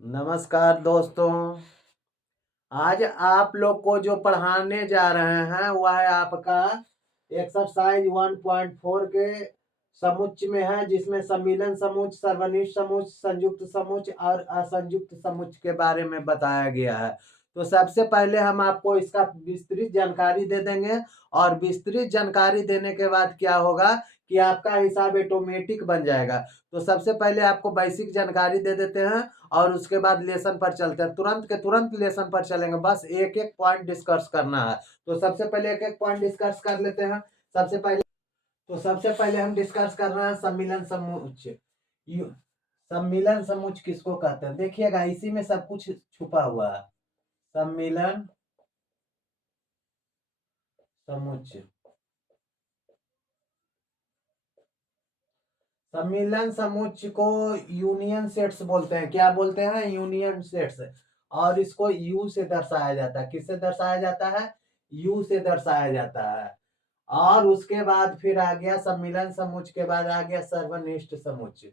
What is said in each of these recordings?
नमस्कार दोस्तों। आज आप लोग को जो पढ़ाने जा रहे हैं वह है आपका एक्सरसाइज 1.4 के समुच्चय में है, जिसमें सम्मिलन समुच्चय, सर्वनिष्ठ समुच्चय, संयुक्त समुच्चय और असंयुक्त समुच्चय के बारे में बताया गया है। तो सबसे पहले हम आपको इसका विस्तृत जानकारी दे देंगे और विस्तृत जानकारी देने के बाद क्या होगा कि आपका हिसाब ऑटोमेटिक बन जाएगा। तो सबसे पहले आपको बेसिक जानकारी दे देते हैं और उसके बाद लेसन पर चलते हैं। तुरंत के तुरंत लेसन पर चलेंगे, बस एक एक पॉइंट डिस्कस करना है। तो सबसे पहले एक एक पॉइंट डिस्कस कर लेते हैं। सबसे पहले हम डिस्कस कर रहे हैं सम्मिलन समुच्चय। सम्मिलन समुच्चय किसको कहते हैं? देखिएगा, इसी में सब कुछ छुपा हुआ है। सम्मिलन समुच्चय, सम्मिलन समुच्चय को यूनियन सेट्स बोलते हैं। क्या बोलते हैं? Union sets. और इसको यू से दर्शाया जाता है। किससे दर्शाया जाता है? यू से दर्शाया जाता है। और उसके बाद फिर आ गया सम्मिलन समुच्चय के बाद आ गया सर्वनिष्ठ समुच्चय।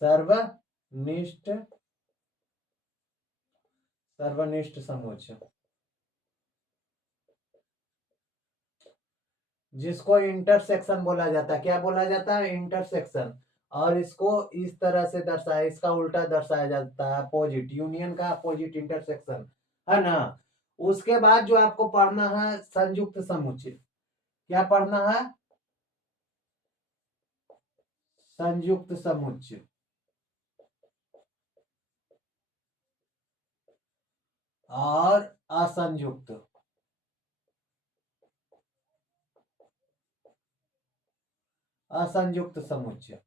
सर्वनिष्ठ सर्वनिष्ठ समुच्चय, जिसको इंटरसेक्शन बोला जाता है। क्या बोला जाता है? इंटरसेक्शन। और इसको इस तरह से दर्शाया, इसका उल्टा दर्शाया जाता है, अपोजिट। यूनियन का अपोजिट इंटरसेक्शन, है ना। उसके बाद जो आपको पढ़ना है संयुक्त समुच्चय। क्या पढ़ना है? संयुक्त समुच्चय और असंयुक्त। असंयुक्त समुच्चय।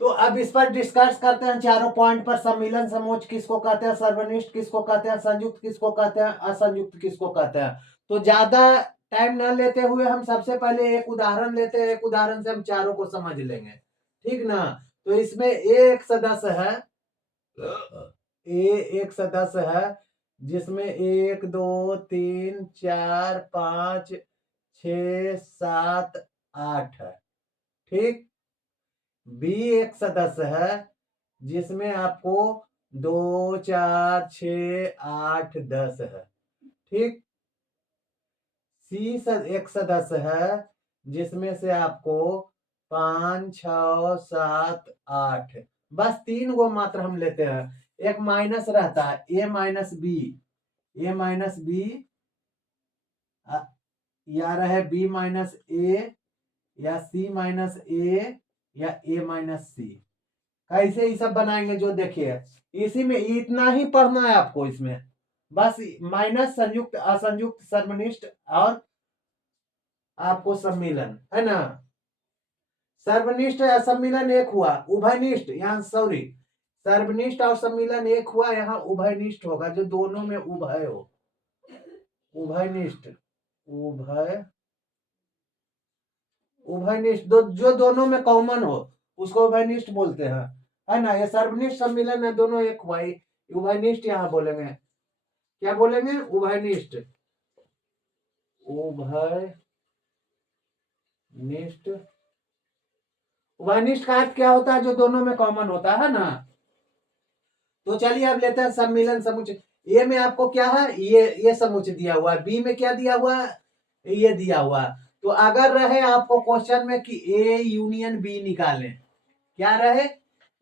तो अब इस पर डिस्कस करते हैं चारों पॉइंट पर। सम्मिलन समुच्चय किसको कहते हैं? सर्वनिष्ठ किसको कहते हैं? संयुक्त किसको कहते हैं? असंयुक्त किसको कहते हैं? तो ज्यादा टाइम न लेते हुए हम सबसे पहले एक उदाहरण लेते हैं। एक उदाहरण से हम चारों को समझ लेंगे, ठीक ना। तो इसमें एक सदस्य है, एक सदस्य है जिसमें 1 2 3 4 5 6 7 8 है, ठीक। बी एक सदस्य है जिसमें आपको 2 4 6 8 10 है, ठीक। सी एक सदस्य है जिसमें से आपको 5 6 7 8, बस 3 गो मात्र हम लेते हैं। एक माइनस रहता है, ए माइनस बी। ए माइनस बी या रहे बी माइनस ए, या सी माइनस ए, या ए माइनस सी। कैसे ये सब बनाएंगे जो देखिए, इसी में इतना ही पढ़ना है आपको। इसमें बस माइनस, संयुक्त, असंयुक्त, सर्वनिष्ठ और आपको सम्मिलन, है ना। सर्वनिष्ठ या सम्मिलन एक हुआ, उभयनिष्ठ यहाँ सॉरी, सर्वनिष्ठ और सम्मिलन एक हुआ, यहाँ उभयनिष्ठ होगा जो दोनों में उभय हो। उभयनिष्ठ, उभयनिष्ठ जो दोनों में कॉमन हो उसको उभयनिष्ठ बोलते हैं, है ना। ये सर्वनिष्ठ सम्मिलन है, दोनों एक हुआ, उभयनिष्ठ यहाँ बोलेंगे। क्या बोलेंगे? उभयनिष्ठ। उभयनिष्ठ, उभयनिष्ठ का अर्थ क्या होता है? जो दोनों में कॉमन होता है ना। तो चलिए अब लेते हैं सम्मिलन समुच्चय। ए में आपको क्या है? ये समुच्चय दिया हुआ है। बी में क्या दिया हुआ है? ये दिया हुआ है। तो अगर रहे आपको क्वेश्चन में कि ए यूनियन बी निकालें, क्या रहे?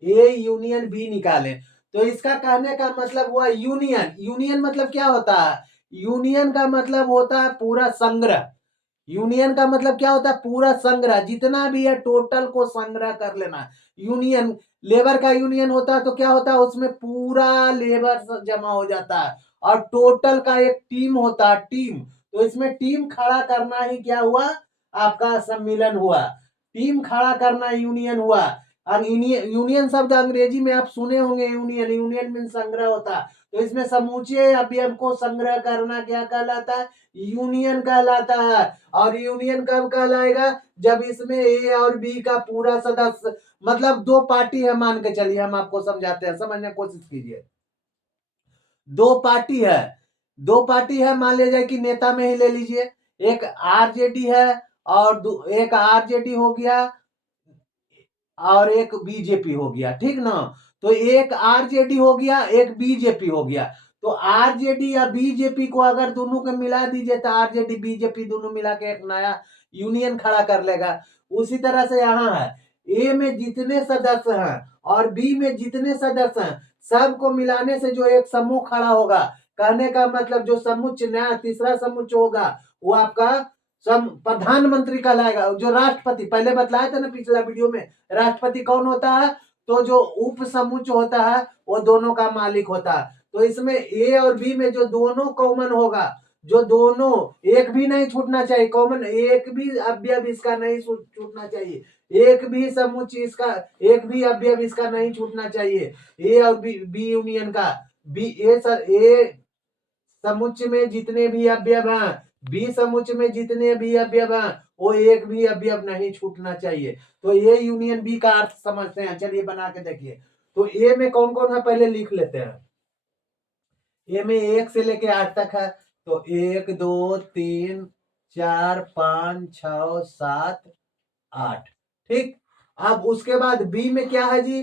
ए यूनियन बी निकालें, तो इसका कहने का मतलब हुआ यूनियन। यूनियन मतलब क्या होता है? यूनियन का मतलब होता है पूरा संग्रह। यूनियन का मतलब क्या होता है? पूरा संग्रह, जितना भी है टोटल को संग्रह कर लेना। यूनियन, लेबर का यूनियन होता है तो क्या होता है? उसमें पूरा लेबर जमा हो जाता है और टोटल का एक टीम होता है, टीम। तो इसमें टीम खड़ा करना ही क्या हुआ? आपका सम्मिलन हुआ। टीम खड़ा करना यूनियन हुआ। यूनियन शब्द अंग्रेजी में आप सुने होंगे, यूनियन, यूनियन मीन संग्रह होता है। तो इसमें समूचे अवयव को संग्रह करना क्या कहलाता है? यूनियन कहलाता है। और यूनियन कब कहलाएगा? जब इसमें ए और बी का पूरा सदस्य, मतलब दो पार्टी है मान के चलिए, हम आपको समझाते हैं, समझने की कोशिश कीजिए। दो पार्टी है, दो पार्टी है, मान लीजिए कि नेता में ही ले लीजिए, एक आरजेडी है और एक आरजेडी हो गया और एक बीजेपी हो गया, ठीक ना। तो एक आरजेडी हो गया, एक बीजेपी हो गया। तो आरजेडी या बीजेपी को अगर दोनों को मिला दीजिए तो आरजेडी बीजेपी दोनों मिला के एक नया यूनियन खड़ा कर लेगा। उसी तरह से यहाँ है, ए में जितने सदस्य हैं और बी में जितने सदस्य हैं, सबको मिलाने से जो एक समूह खड़ा होगा, कहने का मतलब जो समुच्च नया तीसरा समुच्च होगा वो आपका प्रधानमंत्री कहलाएगा। जो राष्ट्रपति पहले बतलाया था ना पिछला वीडियो में, राष्ट्रपति कौन होता है, तो जो उप समुच्च होता है वो दोनों का मालिक होता है। तो इसमें ए और बी में जो दोनों कॉमन होगा, जो दोनों एक भी नहीं छूटना चाहिए, कॉमन एक भी अवयव इसका नहीं छूटना चाहिए, एक भी समुच्च इसका, एक भी अवयव इसका नहीं छूटना चाहिए। ए और बी यूनियन का, ए समुच्च में जितने भी अवयव हैं, बी समुच्च में जितने भी अवयव हैं, वो एक भी अवयव नहीं छूटना चाहिए। तो ए यूनियन बी का अर्थ समझते हैं, चलिए बना के देखिए। तो ए में कौन कौन है पहले लिख लेते हैं। ए में 1 से लेके 8 तक है, तो 1 2 3 4 5 6 7 8, ठीक। अब उसके बाद बी में क्या है जी,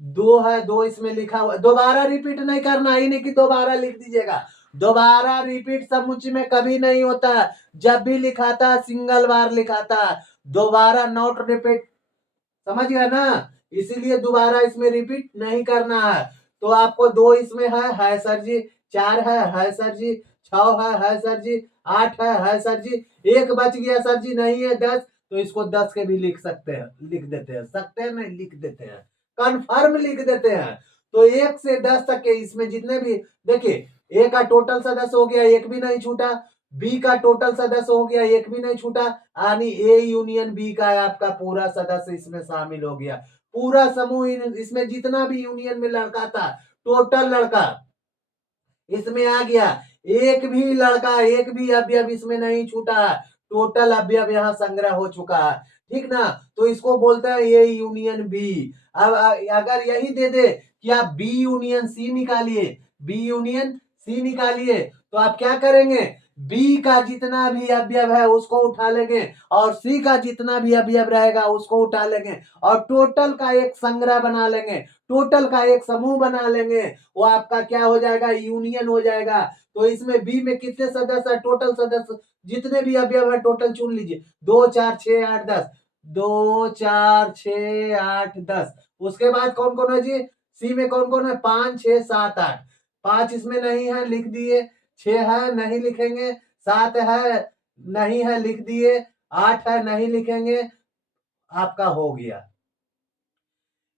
2 है, 2 इसमें लिखा हुआ। दोबारा रिपीट नहीं करना, ही नहीं कि दोबारा लिख दीजिएगा। दोबारा रिपीट समुच्चय में कभी नहीं होता, जब भी लिखाता सिंगल बार लिखाता, दोबारा नॉट रिपीट, समझ गया ना। इसीलिए दोबारा इसमें रिपीट नहीं करना है। तो आपको 2 इसमें है सर जी, 4 है सर जी, 6 है सर जी, 8 है सर जी, 1 बच गया सर जी, नहीं है 10, तो इसको 10 के भी लिख सकते हैं, लिख देते हैं, सकते हैं नहीं लिख देते हैं, कन्फर्म लिख देते हैं। तो 1 से 10 तक के इसमें जितने भी, देखिए ए का टोटल सदस्य हो गया, एक भी नहीं छूटा, बी का टोटल सदस्य हो गया, एक भी नहीं छूटा, यानी ए यूनियन बी का आपका पूरा सदस्य इसमें शामिल हो गया। पूरा समूह इसमें जितना भी यूनियन में लड़का था, टोटल लड़का इसमें आ गया, एक भी लड़का, एक भी अवयव इसमें नहीं छूटा, टोटल अवयव यहाँ संग्रह हो चुका है, ठीक ना। तो इसको बोलते हैं ए यूनियन बी। अब अगर यही दे दे कि आप बी यूनियन सी निकालिए, बी यूनियन सी निकालिए, तो आप क्या करेंगे, बी का जितना भी अवयव है उसको उठा लेंगे और सी का जितना भी अवयव रहेगा उसको उठा लेंगे और टोटल का एक संग्रह बना लेंगे, टोटल का एक समूह बना लेंगे, वो आपका क्या हो जाएगा, यूनियन हो जाएगा। तो इसमें बी में कितने सदस्य है, टोटल सदस्य जितने भी अवयव है टोटल चुन लीजिए, 2 4 6 8 10, 2 4 6 8 10। उसके बाद कौन कौन है जी, सी में कौन कौन है, 5 6 7 8, 5 इसमें नहीं है लिख दिए, 6 है नहीं लिखेंगे, 7 है नहीं है लिख दिए, 8 है नहीं लिखेंगे, आपका हो गया।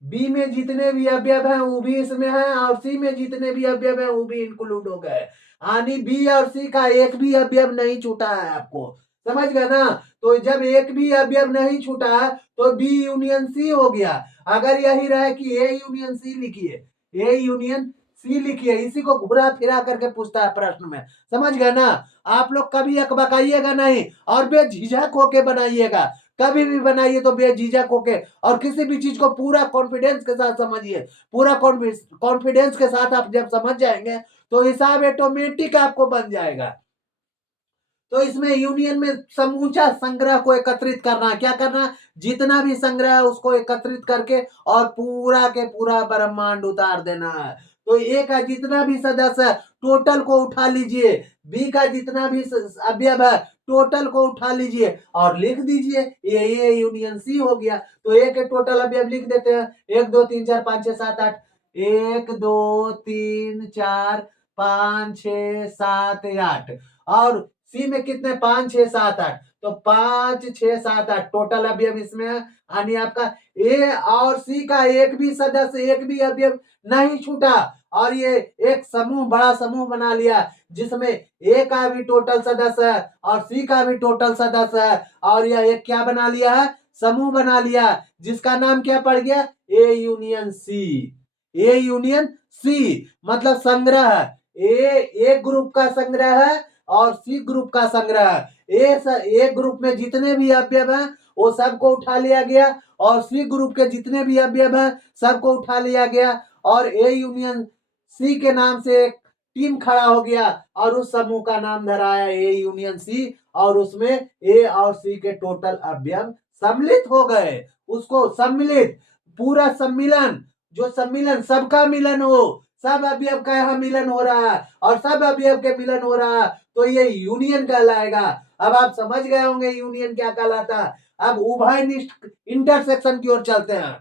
बी में जितने भी अवयव हैं वो भी इसमें है और सी में जितने भी अवयव हैं वो भी इंक्लूड हो गए, यानी बी और सी का एक भी अवयव नहीं छूटा है, आपको समझ गए ना। तो जब एक भी अवयव नहीं छूटा है तो बी यूनियन सी हो गया। अगर यही रहे कि ए यूनियन सी लिखिए, ए यूनियन सी लिखिए, इसी को घुरा फिरा करके पूछता है प्रश्न में, समझ गए ना। आप लोग कभी अकबकाइएगा नहीं और बेझिझक होके बनाइएगा, कभी भी बनाइए तो बेझिझक होके, और किसी भी चीज को पूरा कॉन्फिडेंस के साथ समझिए। पूरा कॉन्फिडेंस के साथ आप जब समझ जाएंगे तो हिसाब ऑटोमेटिक आपको बन जाएगा। तो इसमें यूनियन में समूचा संग्रह को एकत्रित करना, क्या करना, जितना भी संग्रह है उसको एकत्रित करके और पूरा के पूरा ब्रह्मांड उतार देना है। तो ए का जितना भी सदस्य है टोटल को उठा लीजिए, बी का जितना भी अवयव है टोटल को उठा लीजिए और लिख दीजिए, ए यूनियन सी हो गया। तो ए के टोटल अवयव लिख देते हैं, 1 2 3 4 5 6 7 8, 1 2 3 4 5 6 7 8, और सी में कितने, 5 6 7 8, तो 5 6 7 8 टोटल अवयव इसमें है, यानी आपका ए और सी का एक भी सदस्य, एक भी अवयव नहीं छूटा और ये एक समूह, बड़ा समूह बना लिया जिसमें ए का भी टोटल सदस्य है और सी का भी टोटल सदस्य है, और यह एक क्या बना लिया है, समूह बना लिया जिसका नाम क्या पड़ गया, A union C. A union C मतलब संग्रह, ए ग्रुप का संग्रह है और सी ग्रुप का संग्रह है। ए ग्रुप में जितने भी अवयव हैं वो सबको उठा लिया गया और सी ग्रुप के जितने भी अवयव हैं सबको उठा लिया गया और ए यूनियन सी के नाम से एक टीम खड़ा हो गया और उस समूह का नाम धराया ए यूनियन सी, और उसमें ए और सी के टोटल अवयव सम्मिलित हो गए। उसको सम्मिलित, पूरा सम्मिलन, जो सम्मिलन सबका मिलन हो, सब अवयव का यहाँ मिलन हो रहा है और सब अवयव के मिलन हो रहा है, तो ये यूनियन कहलाएगा। अब आप समझ गए होंगे यूनियन क्या कहलाता है। अब उभयनिष्ठ इंटरसेक्शन की ओर चलते हैं।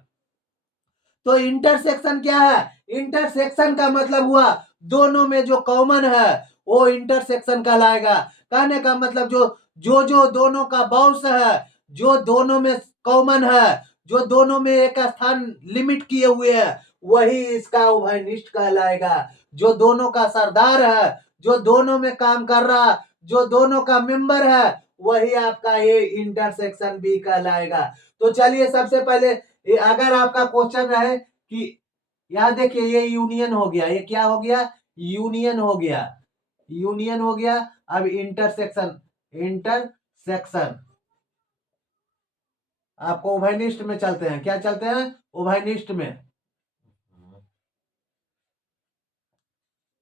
तो इंटरसेक्शन क्या है? इंटरसेक्शन का मतलब हुआ दोनों में जो कॉमन है वो इंटरसेक्शन कहलाएगा। कहने का मतलब जो दोनों का बाउंस है, जो दोनों में कॉमन है, जो दोनों में एक स्थान लिमिट किए हुए है, वही इसका उभयनिष्ठ कहलाएगा। जो दोनों का सरदार है, जो दोनों में काम कर रहा, जो दोनों का मेंबर है, वही आपका ये इंटरसेक्शन बी कहलाएगा। तो चलिए सबसे पहले अगर आपका क्वेश्चन रहे कि यहां देखिए ये यूनियन हो गया, ये क्या हो गया? यूनियन हो गया, यूनियन हो गया। अब इंटरसेक्शन, इंटरसेक्शन आपको उभयनिष्ठ में चलते हैं। क्या चलते हैं? उभयनिष्ठ में।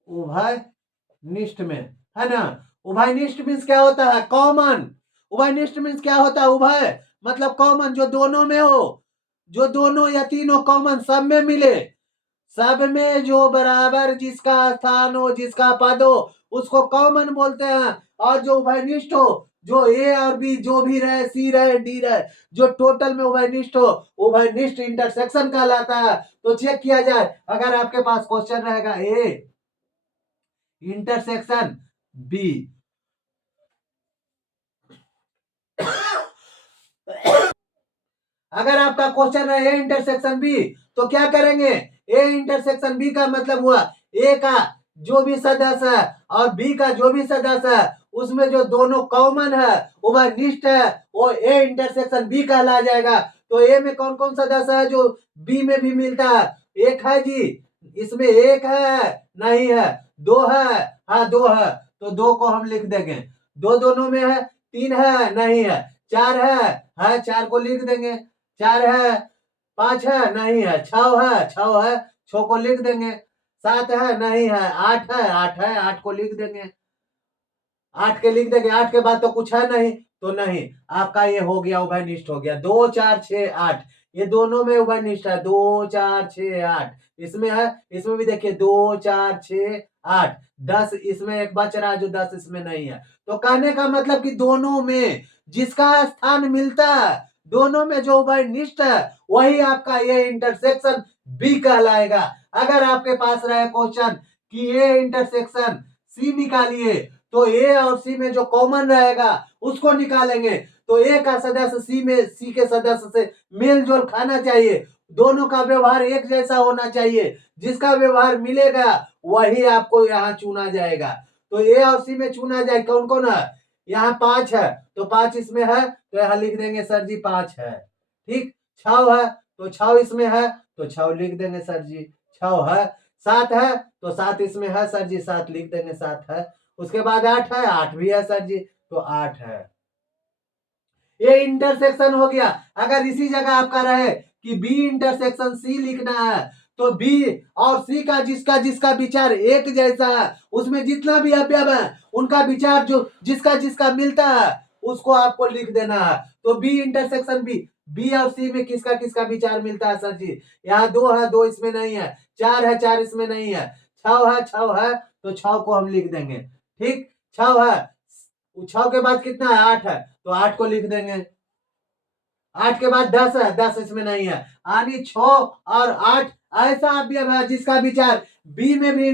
उभयनिष्ठ में है ना। उभयनिष्ठ मीन्स क्या होता है? कॉमन। उभयनिष्ठ मीन्स क्या होता है? उभय मतलब कॉमन, जो दोनों में हो, जो दोनों या तीनों कॉमन सब में मिले, सब में जो बराबर जिसका स्थान हो, जिसका पद हो, उसको कॉमन बोलते हैं। और जो उभयनिष्ठ हो, जो ए और बी जो भी रहे, सी रहे, डी रहे, जो टोटल में उभयनिष्ठ हो, उभयनिष्ठ इंटरसेक्शन कहलाता है। तो चेक किया जाए, अगर आपके पास क्वेश्चन रहेगा ए इंटरसेक्शन बी, अगर आपका क्वेश्चन है ए इंटरसेक्शन बी, तो क्या करेंगे? ए इंटरसेक्शन बी का मतलब हुआ ए का जो भी सदस्य है और बी का जो भी सदस्य है, उसमें जो दोनों कॉमन है, उभयनिष्ठ है, वो ए इंटरसेक्शन बी कहला जाएगा। तो ए में कौन कौन सदस्य है जो बी में भी मिलता है? एक है जी, इसमें एक है नहीं है, दो है, हाँ दो है, तो दो को हम लिख देंगे। दो दोनों में है, तीन है नहीं है, चार है चार को लिख देंगे। चार है, पांच है नहीं है, छह है, छह को लिख देंगे। सात है नहीं है, आठ है, आठ को लिख देंगे। आठ के लिख देंगे, आठ के बाद तो कुछ है नहीं, तो नहीं, आपका ये हो गया, उभयनिष्ठ हो गया। दो चार छह आठ, ये दोनों में उभयनिष्ठ है। दो चार छह आठ इसमें है, इसमें भी देखिए दो चार छह आठ, 10 इसमें एक बच रहा है जो 10 इसमें नहीं है। तो कहने का मतलब कि दोनों में जिसका स्थान मिलता है, दोनों में जो उभयनिष्ठ है, वही आपका ये इंटरसेक्शन बी कहलाएगा। अगर आपके पास रहे क्वेश्चन कि ये इंटरसेक्शन सी निकालिए, तो ए और सी में जो कॉमन रहेगा उसको निकालेंगे। तो ए का सदस्य सी में, सी के सदस्य से मेल जोल खाना चाहिए, दोनों का व्यवहार एक जैसा होना चाहिए। जिसका व्यवहार मिलेगा वही आपको यहाँ चुना जाएगा। तो ए और सी में चुना जाए कौन कौन है? यहाँ पांच है, तो पांच इसमें है, तो यहाँ लिख देंगे सर जी पांच है। ठीक, छह है, तो छह इसमें है, तो छह लिख देंगे सर जी छह है। सात है, तो सात इसमें है सर जी, सात लिख देंगे सात है। उसके बाद आठ है, आठ भी है सर जी, तो आठ है। ये इंटरसेक्शन हो गया। अगर इसी जगह आपका रहे कि बी इंटरसेक्शन सी लिखना है, तो बी और सी का जिसका जिसका विचार एक जैसा है, उसमें जितना भी अवयव है उनका विचार जो जिसका जिसका मिलता है उसको आपको लिख देना है। तो बी इंटरसेक्शन बी, बी और सी में किसका किसका विचार मिलता है सर जी? यहाँ दो है, दो इसमें नहीं है, चार है, चार इसमें नहीं है, छह है, तो छह को हम लिख देंगे। ठीक, छह है, छह के बाद कितना है? आठ है, तो आठ को लिख देंगे। आठ के बाद 10 है, 10 इसमें नहीं है, यानी 6 और 8 ऐसा अवयव है जिसका विचार बी में भी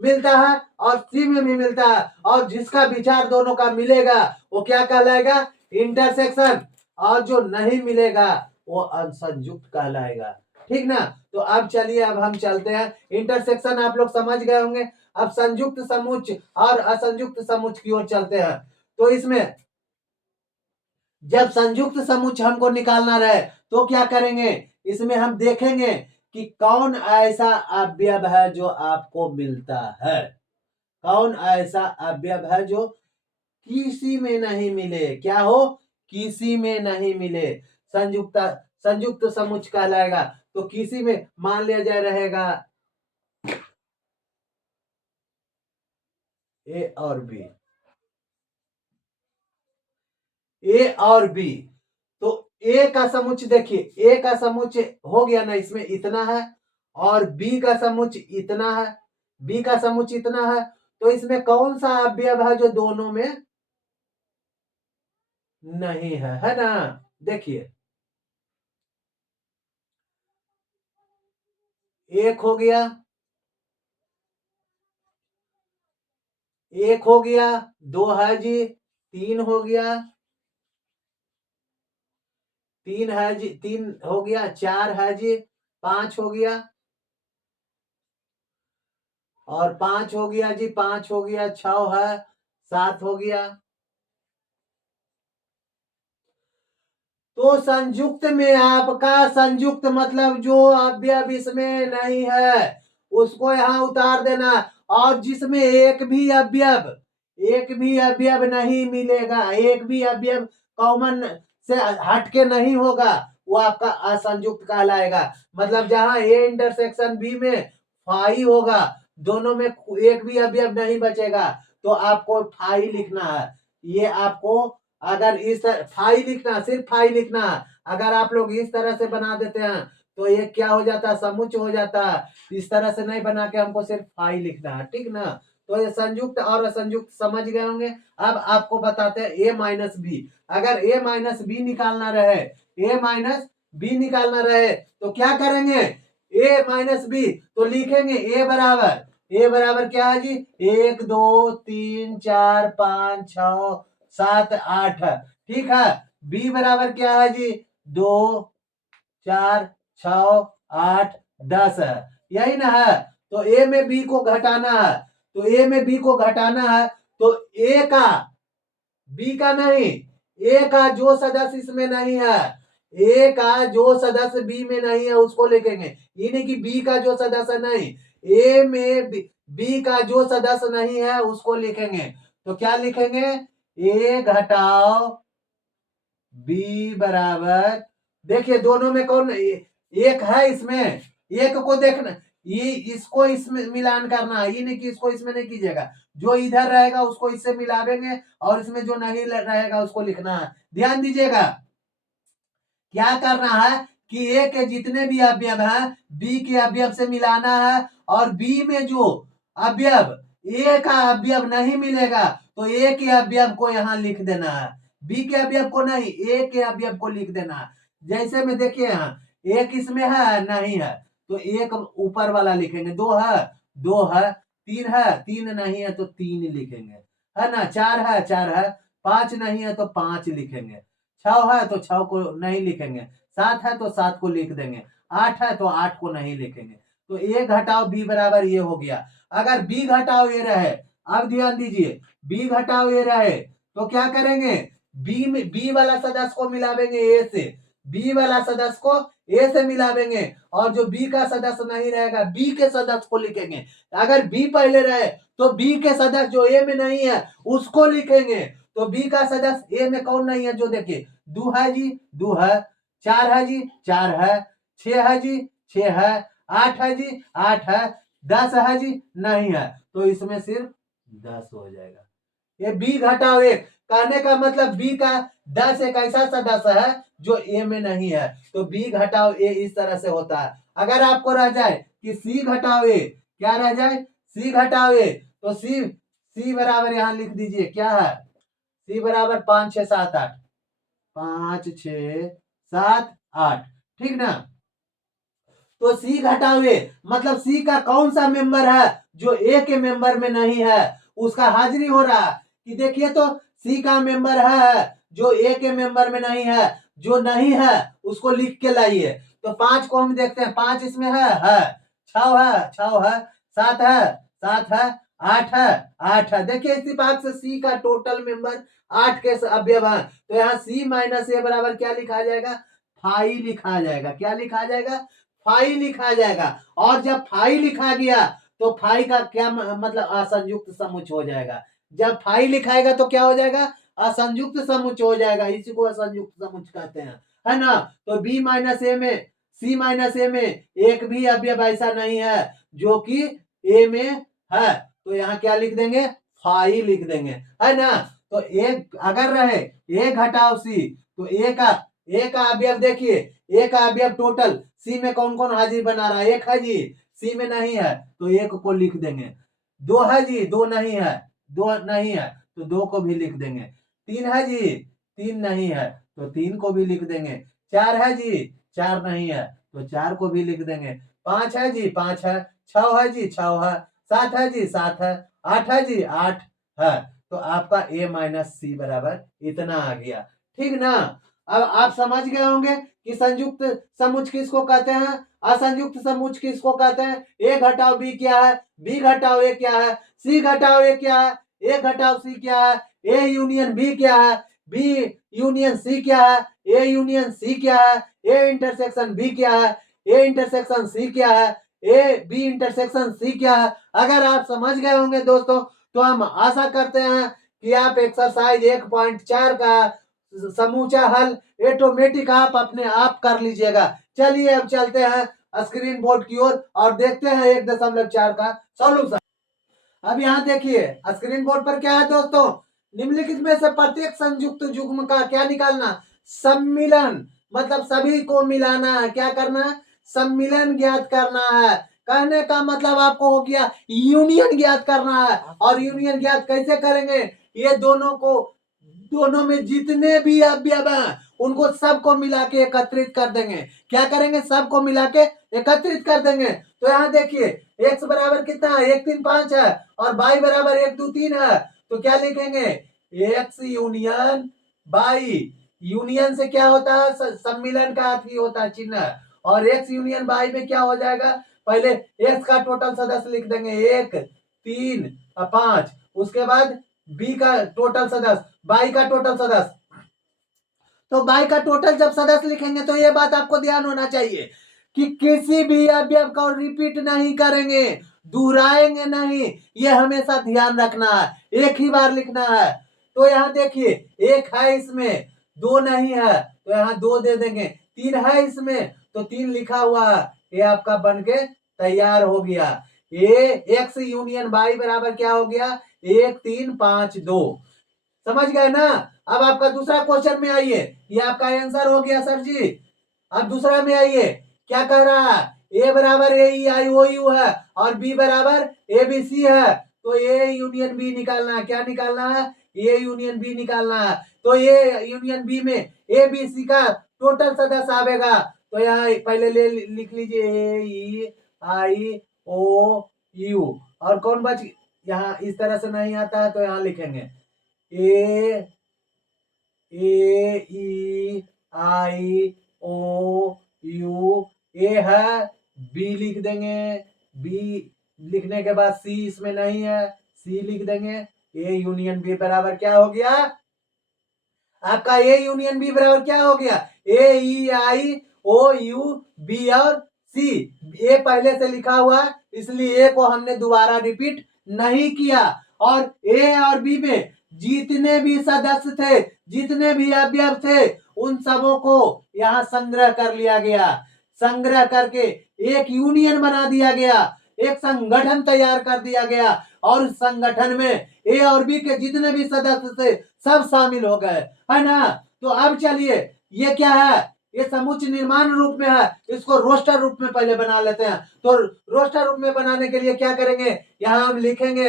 मिलता है और सी में भी मिलता है, और जिसका विचार दोनों का मिलेगा वो क्या कहलाएगा? इंटरसेक्शन। और जो नहीं मिलेगा वो असंयुक्त कहलाएगा। ठीक ना। तो अब चलिए, अब हम चलते हैं, इंटरसेक्शन आप लोग समझ गए होंगे। अब संयुक्त समुच्च और असंयुक्त समुच्च की ओर चलते हैं। तो इसमें जब संयुक्त समुच्चय हमको निकालना रहे तो क्या करेंगे? इसमें हम देखेंगे कि कौन ऐसा अवयव है जो आपको मिलता है, कौन ऐसा अवयव है जो किसी में नहीं मिले। क्या हो? किसी में नहीं मिले, संयुक्त संयुक्त समुच्चय कहलाएगा। तो किसी में मान लिया जाए रहेगा ए और बी, ए और बी। तो ए का समुच्चय देखिए, ए का समुच्चय हो गया ना, इसमें इतना है, और बी का समुच्चय इतना है, बी का समुच्चय इतना है। तो इसमें कौन सा अवयव है जो दोनों में नहीं है ना? देखिए, एक हो गया, एक हो गया, दो है जी, तीन हो गया, तीन है जी, तीन हो गया, चार है जी, पांच हो गया, और पांच हो गया जी, पांच हो गया, छह है, सात हो गया। तो संयुक्त में आपका संयुक्त मतलब जो अवयव इसमें नहीं है उसको यहां उतार देना, और जिसमें एक भी अवयव नहीं मिलेगा, एक भी अवयव कॉमन से हटके नहीं होगा, वो आपका असंयुक्त कहलाएगा। मतलब जहां ए इंटरसेक्शन बी में फाई होगा, दोनों में एक भी अवयव नहीं बचेगा, तो आपको फाई लिखना है। ये आपको अगर इस फाई लिखना, सिर्फ फाई लिखना, अगर आप लोग इस तरह से बना देते हैं तो ये क्या हो जाता है, समुच्चय हो जाता है। इस तरह से नहीं बना के हमको सिर्फ फाई लिखना है, ठीक ना? तो ये संयुक्त और असंयुक्त समझ गए होंगे। अब आपको बताते हैं ए माइनस बी। अगर ए माइनस बी निकालना रहे, ए माइनस बी निकालना रहे तो क्या करेंगे? ए माइनस बी तो लिखेंगे ए बराबर क्या है जी, एक दो तीन चार पांच छ सात आठ, ठीक है। बी बराबर क्या है जी, दो चार छ आठ दस है, यही ना है। तो ए में बी को घटाना है, तो ए में बी को घटाना है, तो ए का बी का नहीं, ए का जो सदस्य इसमें नहीं है, ए का जो सदस्य बी में नहीं है उसको लिखेंगे। ये नहीं कि बी का जो सदस्य नहीं, ए में बी का जो सदस्य नहीं है उसको लिखेंगे। तो क्या लिखेंगे? ए घटाओ बी बराबर, देखिए दोनों में कौन एक है, इसमें एक को देखना, ये इसको इसमें मिलान करना है, ये नहीं कि इसको इसमें नहीं कीजिएगा। जो इधर रहेगा उसको इससे मिलावेंगे, और इसमें जो नहीं रहेगा उसको लिखना है। ध्यान दीजिएगा, क्या करना है कि ए के जितने भी अवयव हैं बी के अवयव से मिलाना है, और बी में जो अवयव ए का अवयव नहीं मिलेगा तो ए के अवयव को यहाँ लिख देना है, बी के अवयव को नहीं, ए के अवयव को लिख देना है। जैसे में देखिए यहाँ एक इसमें है नहीं है, तो एक ऊपर वाला लिखेंगे, दो है, तीन नहीं है तो तीन लिखेंगे, है ना? चार है, पांच नहीं है तो पांच लिखेंगे, छह है तो छह को नहीं लिखेंगे, सात है तो सात को लिख देंगे, आठ है तो आठ को नहीं लिखेंगे। तो ए घटाओ बी बराबर ये हो गया। अगर बी घटाओ ए रहे, अब ध्यान दीजिए, बी घटाओ ए रहे तो क्या करेंगे? बी में बी वाला सदस्य को मिलावेंगे ए से, बी वाला सदस्य को ए से मिलावेंगे, और जो बी का सदस्य नहीं रहेगा बी के सदस्य को लिखेंगे। अगर बी पहले रहे तो बी के सदस्य जो ए में नहीं है उसको लिखेंगे। तो बी का सदस्य ए में कौन नहीं है, जो देखिए दो है जी, दो है, चार है जी, चार है, छह है जी, छह है, आठ है जी, आठ है, दस है जी, नहीं है, तो इसमें सिर्फ 10 हो जाएगा। ये बी घटाओ एक, कहने का मतलब बी का 10 एक ऐसा सदस्य है जो ए में नहीं है, तो बी घटाओ ए इस तरह से होता है। अगर आपको रह जाए कि सी घटाओ ए, क्या रह जाए? सी घटाओ ए, तो सी बराबर यहां लिख दीजिए, क्या है? सी बराबर 5 6 7 8, 5 6 7 8, ठीक ना? तो सी घटाओ ए मतलब सी का कौन सा मेंबर है जो ए के मेंबर में नहीं है, उसका हाजिरी हो रहा है कि देखिए तो सी का मेंबर है जो ए के मेंबर में नहीं है, जो नहीं है उसको लिख के लाइए। तो पांच को हम देखते हैं, पांच इसमें है, छह है, सात है, आठ है। देखिए इसी बात से सी का टोटल मेंबर 8 के अवयव है। तो यहाँ सी माइनस ए बराबर क्या लिखा जाएगा? फाई लिखा जाएगा। क्या लिखा जाएगा? फाई लिखा जाएगा। और जब फाई लिखा गया तो फाई का क्या मतलब? असंयुक्त समुच्चय हो जाएगा। जब फाई लिखाएगा तो क्या हो जाएगा? असंयुक्त समुच्चय हो जाएगा, इसी को असंयुक्त समुच्चय कहते हैं, है ना? तो बी माइनस ए में, सी माइनस ए में एक भी अवयव ऐसा नहीं है जो कि ए में है, तो यहाँ क्या लिख देंगे? फाई लिख देंगे, है ना। तो एक अगर रहे ए घटाओ सी, तो ए का अवयव देखिए, ए का अवयव टोटल सी में कौन कौन हाजिर बना रहा है, एक है जी, सी में नहीं है तो एक को लिख देंगे। दो है जी, दो नहीं है, दो नहीं है तो दो को भी लिख देंगे। तीन है जी, तीन नहीं है तो तीन को भी लिख देंगे। चार है जी, चार नहीं है तो चार को भी लिख देंगे। पांच है जी, पांच है। छह है जी, छह है। सात है जी, सात है। आठ है जी, आठ है। तो आपका ए माइनस सी बराबर इतना आ गया, ठीक ना। अब आप समझ गए होंगे कि संयुक्त समुच्चय किसको कहते हैं, असंयुक्त समुच्चय किसको कहते हैं। ए घटाओ बी क्या है, बी घटाओ ए क्या है, सी घटाओ ए क्या है, ए घटाओ सी क्या है, ए यूनियन बी क्या है, बी यूनियन सी क्या है, ए यूनियन सी क्या है, ए इंटरसेक्शन बी क्या है, ए इंटरसेक्शन सी क्या है, ए बी इंटरसेक्शन सी क्या है। अगर आप समझ गए होंगे दोस्तों, तो हम आशा करते हैं कि आप एक्सरसाइज 1.4 का समूचा हल ऑटोमेटिक आप अपने आप कर लीजिएगा। चलिए अब चलते हैं स्क्रीन बोर्ड की ओर और देखते हैं 1.4 का सॉल्यूशन। अब यहाँ देखिए स्क्रीन बोर्ड पर क्या है दोस्तों, निम्नलिखित में से प्रत्येक संयुक्त युग्म का क्या निकालना, सम्मिलन, मतलब सभी को मिलाना है। क्या करना है, सम्मिलन ज्ञात करना है। कहने का मतलब आपको हो गया यूनियन ज्ञात करना है। और यूनियन ज्ञात कैसे करेंगे, ये दोनों में जितने भी अवयव हैं उनको सबको मिला के एकत्रित कर देंगे। क्या करेंगे, सबको मिला के एकत्रित कर देंगे। तो यहाँ देखिए x बराबर कितना है, 1 3 5 है और y बराबर 1 2 3 है। तो क्या लिखेंगे, x यूनियन y। यूनियन से क्या होता है, सम्मिलन का अर्थ ही होता है चिन्ह। और x यूनियन y में क्या हो जाएगा, पहले x का टोटल सदस्य लिख देंगे 1 3 5, उसके बाद b का टोटल सदस्य, y का टोटल सदस्य। तो y का टोटल जब सदस्य लिखेंगे तो ये बात आपको ध्यान होना चाहिए कि किसी भी अवयव को रिपीट नहीं करेंगे, दोहराएंगे नहीं, ये हमेशा ध्यान रखना है, एक ही बार लिखना है। तो यहाँ देखिए एक है इसमें, दो नहीं है तो यहाँ दो दे देंगे, तीन है इसमें तो तीन लिखा हुआ है, ये आपका बन के तैयार हो गया। ये एक्स यूनियन वाई बराबर क्या हो गया, 1 3 5 2। समझ गए ना। अब आपका दूसरा क्वेश्चन में आइए, ये आपका आंसर हो गया सर जी। अब दूसरा में आइए, क्या कह रहा है, ए बराबर ए ई आई ओ यू है और बी बराबर ए बी सी है। तो ए यूनियन बी निकालना है। क्या निकालना है, ए यूनियन बी निकालना है। तो ए यूनियन बी में ए बी सी का टोटल सदस्य आवेगा। तो यहाँ पहले लिख लीजिए ए ई आई ओ यू, और कौन बच, यहाँ इस तरह से नहीं आता है तो यहाँ लिखेंगे ए ई आई ओ यू, ए है, बी लिख देंगे, बी लिखने के बाद सी इसमें नहीं है, सी लिख देंगे। ए यूनियन बी बराबर क्या हो गया, आपका ए यूनियन बी बराबर क्या हो गया, ए ई आई ओ यू बी और सी। ए पहले से लिखा हुआ इसलिए ए को हमने दोबारा रिपीट नहीं किया। और ए और बी में जितने भी सदस्य थे, जितने भी अवयव थे, उन सबों को यहाँ संग्रह कर लिया गया। संग्रह करके एक यूनियन बना दिया गया, एक संगठन तैयार कर दिया गया। और उस संगठन में ए और बी के जितने भी सदस्य थे सब शामिल हो गए, है ना। तो अब चलिए ये क्या है, ये समुच्चय निर्माण रूप में है, इसको रोस्टर रूप में पहले बना लेते हैं। तो रोस्टर रूप में बनाने के लिए क्या करेंगे, यहाँ हम लिखेंगे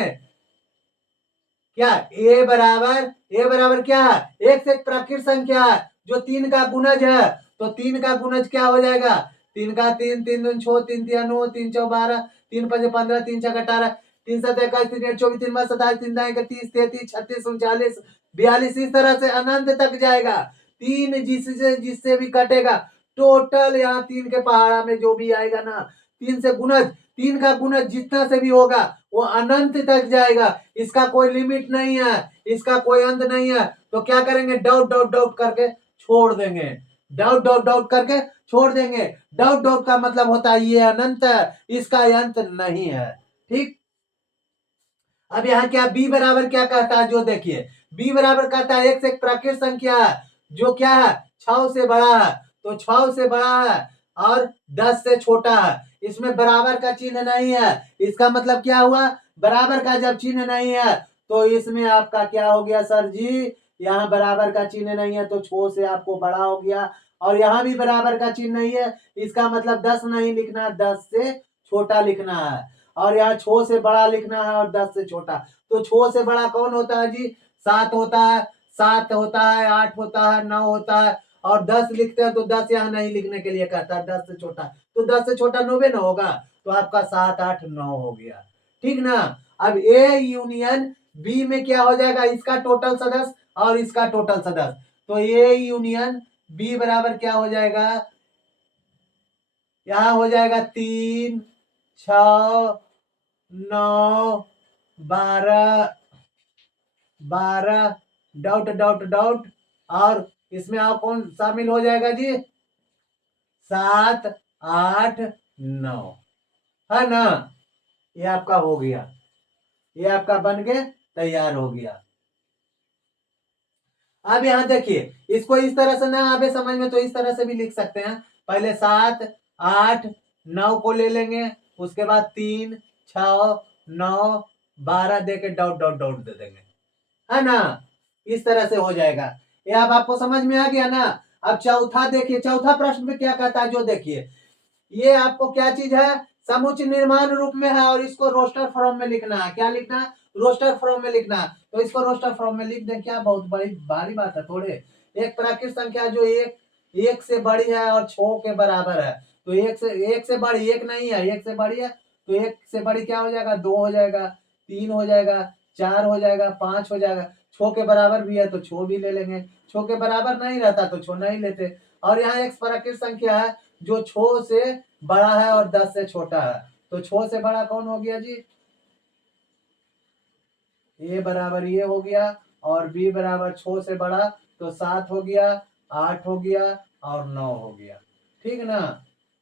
क्या, ए बराबर क्या है, एक से एक प्राकृत संख्या है जो 3 का गुणज है। तो 3 का गुणज क्या हो जाएगा, 3 का 3 3 दूनी 6 3 3 9 3 4 12 3 5 15 3 6 18 3 7 21 3 8 24 3 5 27 3 9 31 33 36 39 42, इस तरह से अनंत तक जाएगा। 3 जिससे भी कटेगा, टोटल यहाँ 3 के पहाड़ा में जो भी आएगा ना, 3 से गुणज, 3 का गुणज जितना से भी होगा वो अनंत तक जाएगा। इसका कोई लिमिट नहीं है, इसका कोई अंत नहीं है। तो क्या करेंगे, डॉट डॉट डॉट करके छोड़ देंगे, डॉट डॉट डॉट करके छोड़ देंगे। डॉट डॉट का मतलब होता है ये अनंत है, इसका अंत नहीं है, ठीक। अब यहाँ क्या बी बराबर क्या कहता है, जो देखिए बी बराबर कहता है एक से एक प्राकृत संख्या है जो क्या है, 6 से बड़ा है। तो 6 से बड़ा है और 10 से छोटा है। इसमें बराबर का चिन्ह नहीं है, इसका मतलब क्या हुआ, बराबर का जब चिन्ह नहीं है तो इसमें आपका क्या हो गया सर जी, यहाँ बराबर का चिन्ह नहीं है तो छो से आपको बड़ा हो गया, और यहाँ भी बराबर का चिन्ह नहीं है, इसका मतलब 10 नहीं लिखना, 10 से छोटा लिखना है, और यहाँ छो से बड़ा लिखना है और 10 से छोटा। तो छो से बड़ा कौन होता है जी, 7 होता है, 7 होता है, 8 होता है, 9 होता है, और 10 लिखते हैं तो 10 यहाँ नहीं लिखने के लिए कहता है, 10 से छोटा, तो 10 से छोटा 9 ना होगा, तो आपका 7 8 9 हो गया, ठीक ना। अब ए यूनियन बी में क्या हो जाएगा, इसका टोटल सदस्य और इसका टोटल सदस्य, तो ए यूनियन बी बराबर क्या हो जाएगा, यहां हो जाएगा 3 6 9 12 12 डॉट डॉट डॉट, और इसमें और कौन शामिल हो जाएगा जी, 7 8 9, है ना। ये आपका हो गया, ये आपका बन के तैयार हो गया। अब यहां देखिए, इसको इस तरह से ना आवे समझ में तो इस तरह से भी लिख सकते हैं, पहले 7 8 9 को ले लेंगे, उसके बाद 3 6 9 12 दे के डॉट डॉट डॉट दे देंगे, है ना। इस तरह से हो जाएगा। ये अब आपको समझ में आ गया ना। अब चौथा देखिए, चौथा प्रश्न में क्या कहता है, जो देखिए ये आपको क्या चीज है, समुच्चय निर्माण रूप में है, और इसको रोस्टर फॉर्म में लिखना है। क्या लिखना है, रोस्टर फॉर्म में लिखना है। तो इसको रोस्टर फॉर्म में लिख दें, क्या बहुत बड़ी भारी बात है थोड़े। एक प्राकृत संख्या जो एक से बड़ी है और 6 के बराबर है, तो एक से बड़ी, एक नहीं है, एक से बड़ी है, तो एक से बड़ी क्या हो जाएगा, 2 हो जाएगा, 3 हो जाएगा, 4 हो जाएगा, 5 हो जाएगा। 6 के बराबर भी है तो 6 भी ले लेंगे, 6 के बराबर नहीं रहता तो 6 नहीं लेते। और यहाँ एक प्राकृत संख्या है जो 6 से बड़ा है और 10 से छोटा है, तो 6 से बड़ा कौन हो गया जी, ए बराबर ये हो गया, और बी बराबर 6 से बड़ा, तो 7 हो गया, 8 हो गया और 9 हो गया, ठीक ना।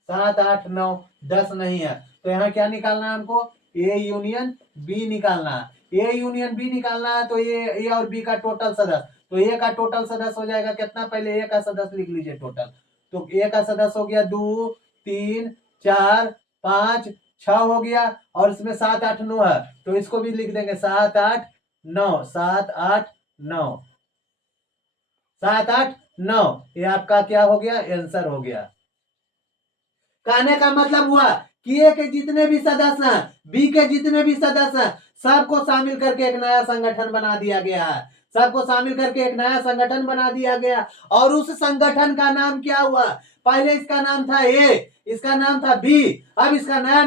7 8 9 10 नहीं है, तो यहाँ क्या निकालना है हमको, ए यूनियन बी निकालना है। ए यूनियन बी निकालना है तो ए और बी का टोटल सदस्य, तो ए का टोटल सदस्य हो जाएगा कितना, पहले ए का सदस्य लिख लीजिए टोटल, तो ए का सदस्य हो गया 2 3 4 5 6 हो गया, और इसमें 7 8 9 है, तो इसको भी लिख देंगे 7 8 9, 7 8 9, 7 8 9, ये आपका क्या हो गया, आंसर हो गया। कहने का मतलब हुआ कि ए के जितने भी सदस्य हैं, बी के जितने भी सदस्य हैं, सबको शामिल करके एक नया संगठन बना दिया गया है, सबको शामिल करके एक नया संगठन बना दिया गया। और उस संगठन का नाम क्या हुआ, पहले इसका नाम था ए, इसका नाम था बी, अब इसका नया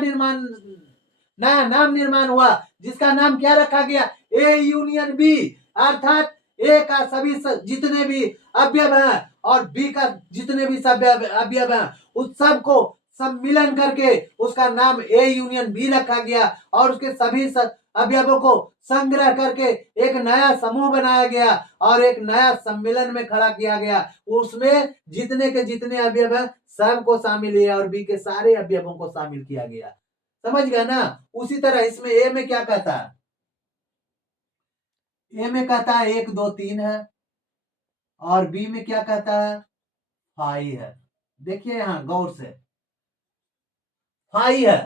नाम निर्माण हुआ, जिसका नाम क्या रखा गया, ए यूनियन बी, अर्थात ए का सभी जितने भी अवयव हैं और बी का जितने भी सभी अवयव हैं, उस सब को सम्मिलन करके उसका नाम ए यूनियन बी रखा गया, और उसके सभी अवयवों को संग्रह करके एक नया समूह बनाया गया और एक नया सम्मेलन में खड़ा किया गया। उसमें जितने के जितने अवयव है सबको शामिल किया और बी के सारे अवयवों को शामिल किया गया। समझ गया ना। उसी तरह इसमें ए में क्या कहता है, ए में कहता है 1 2 3 है, और बी में क्या कहता है, फाई है। देखिए यहां गौर से, फाई है।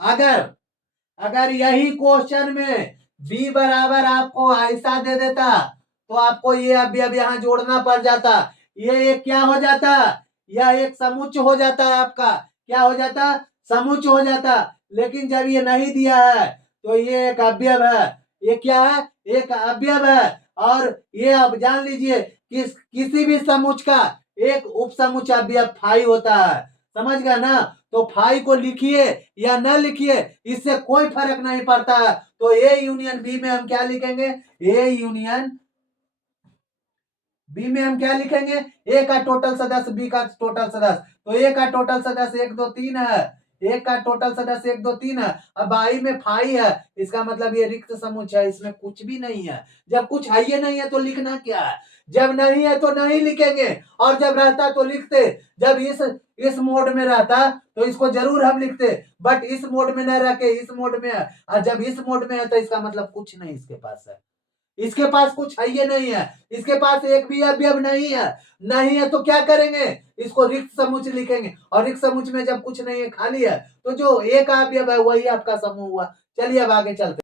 अगर अगर यही क्वेश्चन में बी बराबर आपको ऐसा दे देता तो आपको ये अब यहां जोड़ना पड़ जाता, ये एक क्या हो जाता, यह एक समुच्चय हो जाता है आपका, क्या हो जाता, समुच्चय हो जाता। लेकिन जब ये नहीं दिया है तो ये एक अवयव है, ये क्या है, एक अवयव है। और ये अब जान लीजिए किसी भी समुच्चय का एक उपसमुच्चय अवयव फाई होता है। समझ गया ना। तो फाई को लिखिए या न लिखिए इससे कोई फर्क नहीं पड़ता है। तो ए यूनियन बी में हम क्या लिखेंगे, ए यूनियन बी में हम क्या लिखेंगे, ए का टोटल सदस्य बी का टोटल सदस्य। तो ए का टोटल सदस्य 1 2 3 है, ए का टोटल सदस्य 1 2 3 है। अब आई में फाई है, इसका मतलब ये रिक्त समुच्चय है, इसमें कुछ भी नहीं है। जब कुछ है ये नहीं है तो लिखना क्या है, जब नहीं है तो नहीं लिखेंगे, और जब रहता तो लिखते। जब इस मोड में रहता तो इसको जरूर हम लिखते, बट इस मोड में न रह के इस मोड में है, और जब इस मोड में है तो इसका मतलब कुछ नहीं इसके पास है, इसके पास कुछ है ये नहीं है, इसके पास एक भी अवयव नहीं है। नहीं है तो क्या करेंगे, इसको रिक्त समुच्चय लिखेंगे, और रिक्त समुच्चय में जब कुछ नहीं है खाली है तो जो एक अवयव है वही आपका समूह हुआ। चलिए अब आगे चलते।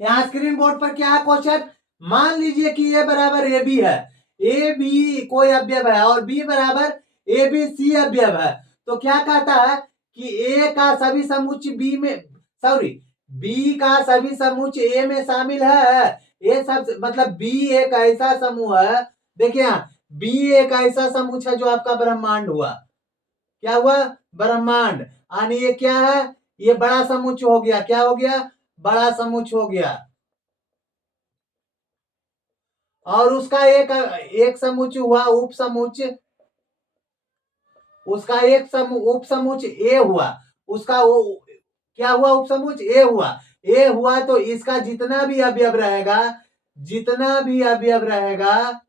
यहाँ स्क्रीन बोर्ड पर क्या है क्वेश्चन, मान लीजिए कि ए बराबर ए बी है, ए बी कोई अवयव है और बी बराबर ए बी सी अवयव है, तो क्या कहता है कि ए का सभी समुच्चय बी में, सॉरी, बी का सभी समुच्चय ए में शामिल है। ए सब मतलब बी एक ऐसा समूह है, देखिए यहाँ बी एक ऐसा समूह है जो आपका ब्रह्मांड हुआ, क्या हुआ, ब्रह्मांड। यानी ये क्या है, ये बड़ा समुच्चय हो गया, क्या हो गया, बड़ा समुच्चय हो गया। और उसका एक समुच्चय हुआ उप समुच्चय, उसका एक उप समुच्चय ए हुआ, उसका क्या हुआ, उप समुच्चय ए हुआ। ए हुआ तो इसका जितना भी अवयव रहेगा, जितना भी अवयव रहेगा,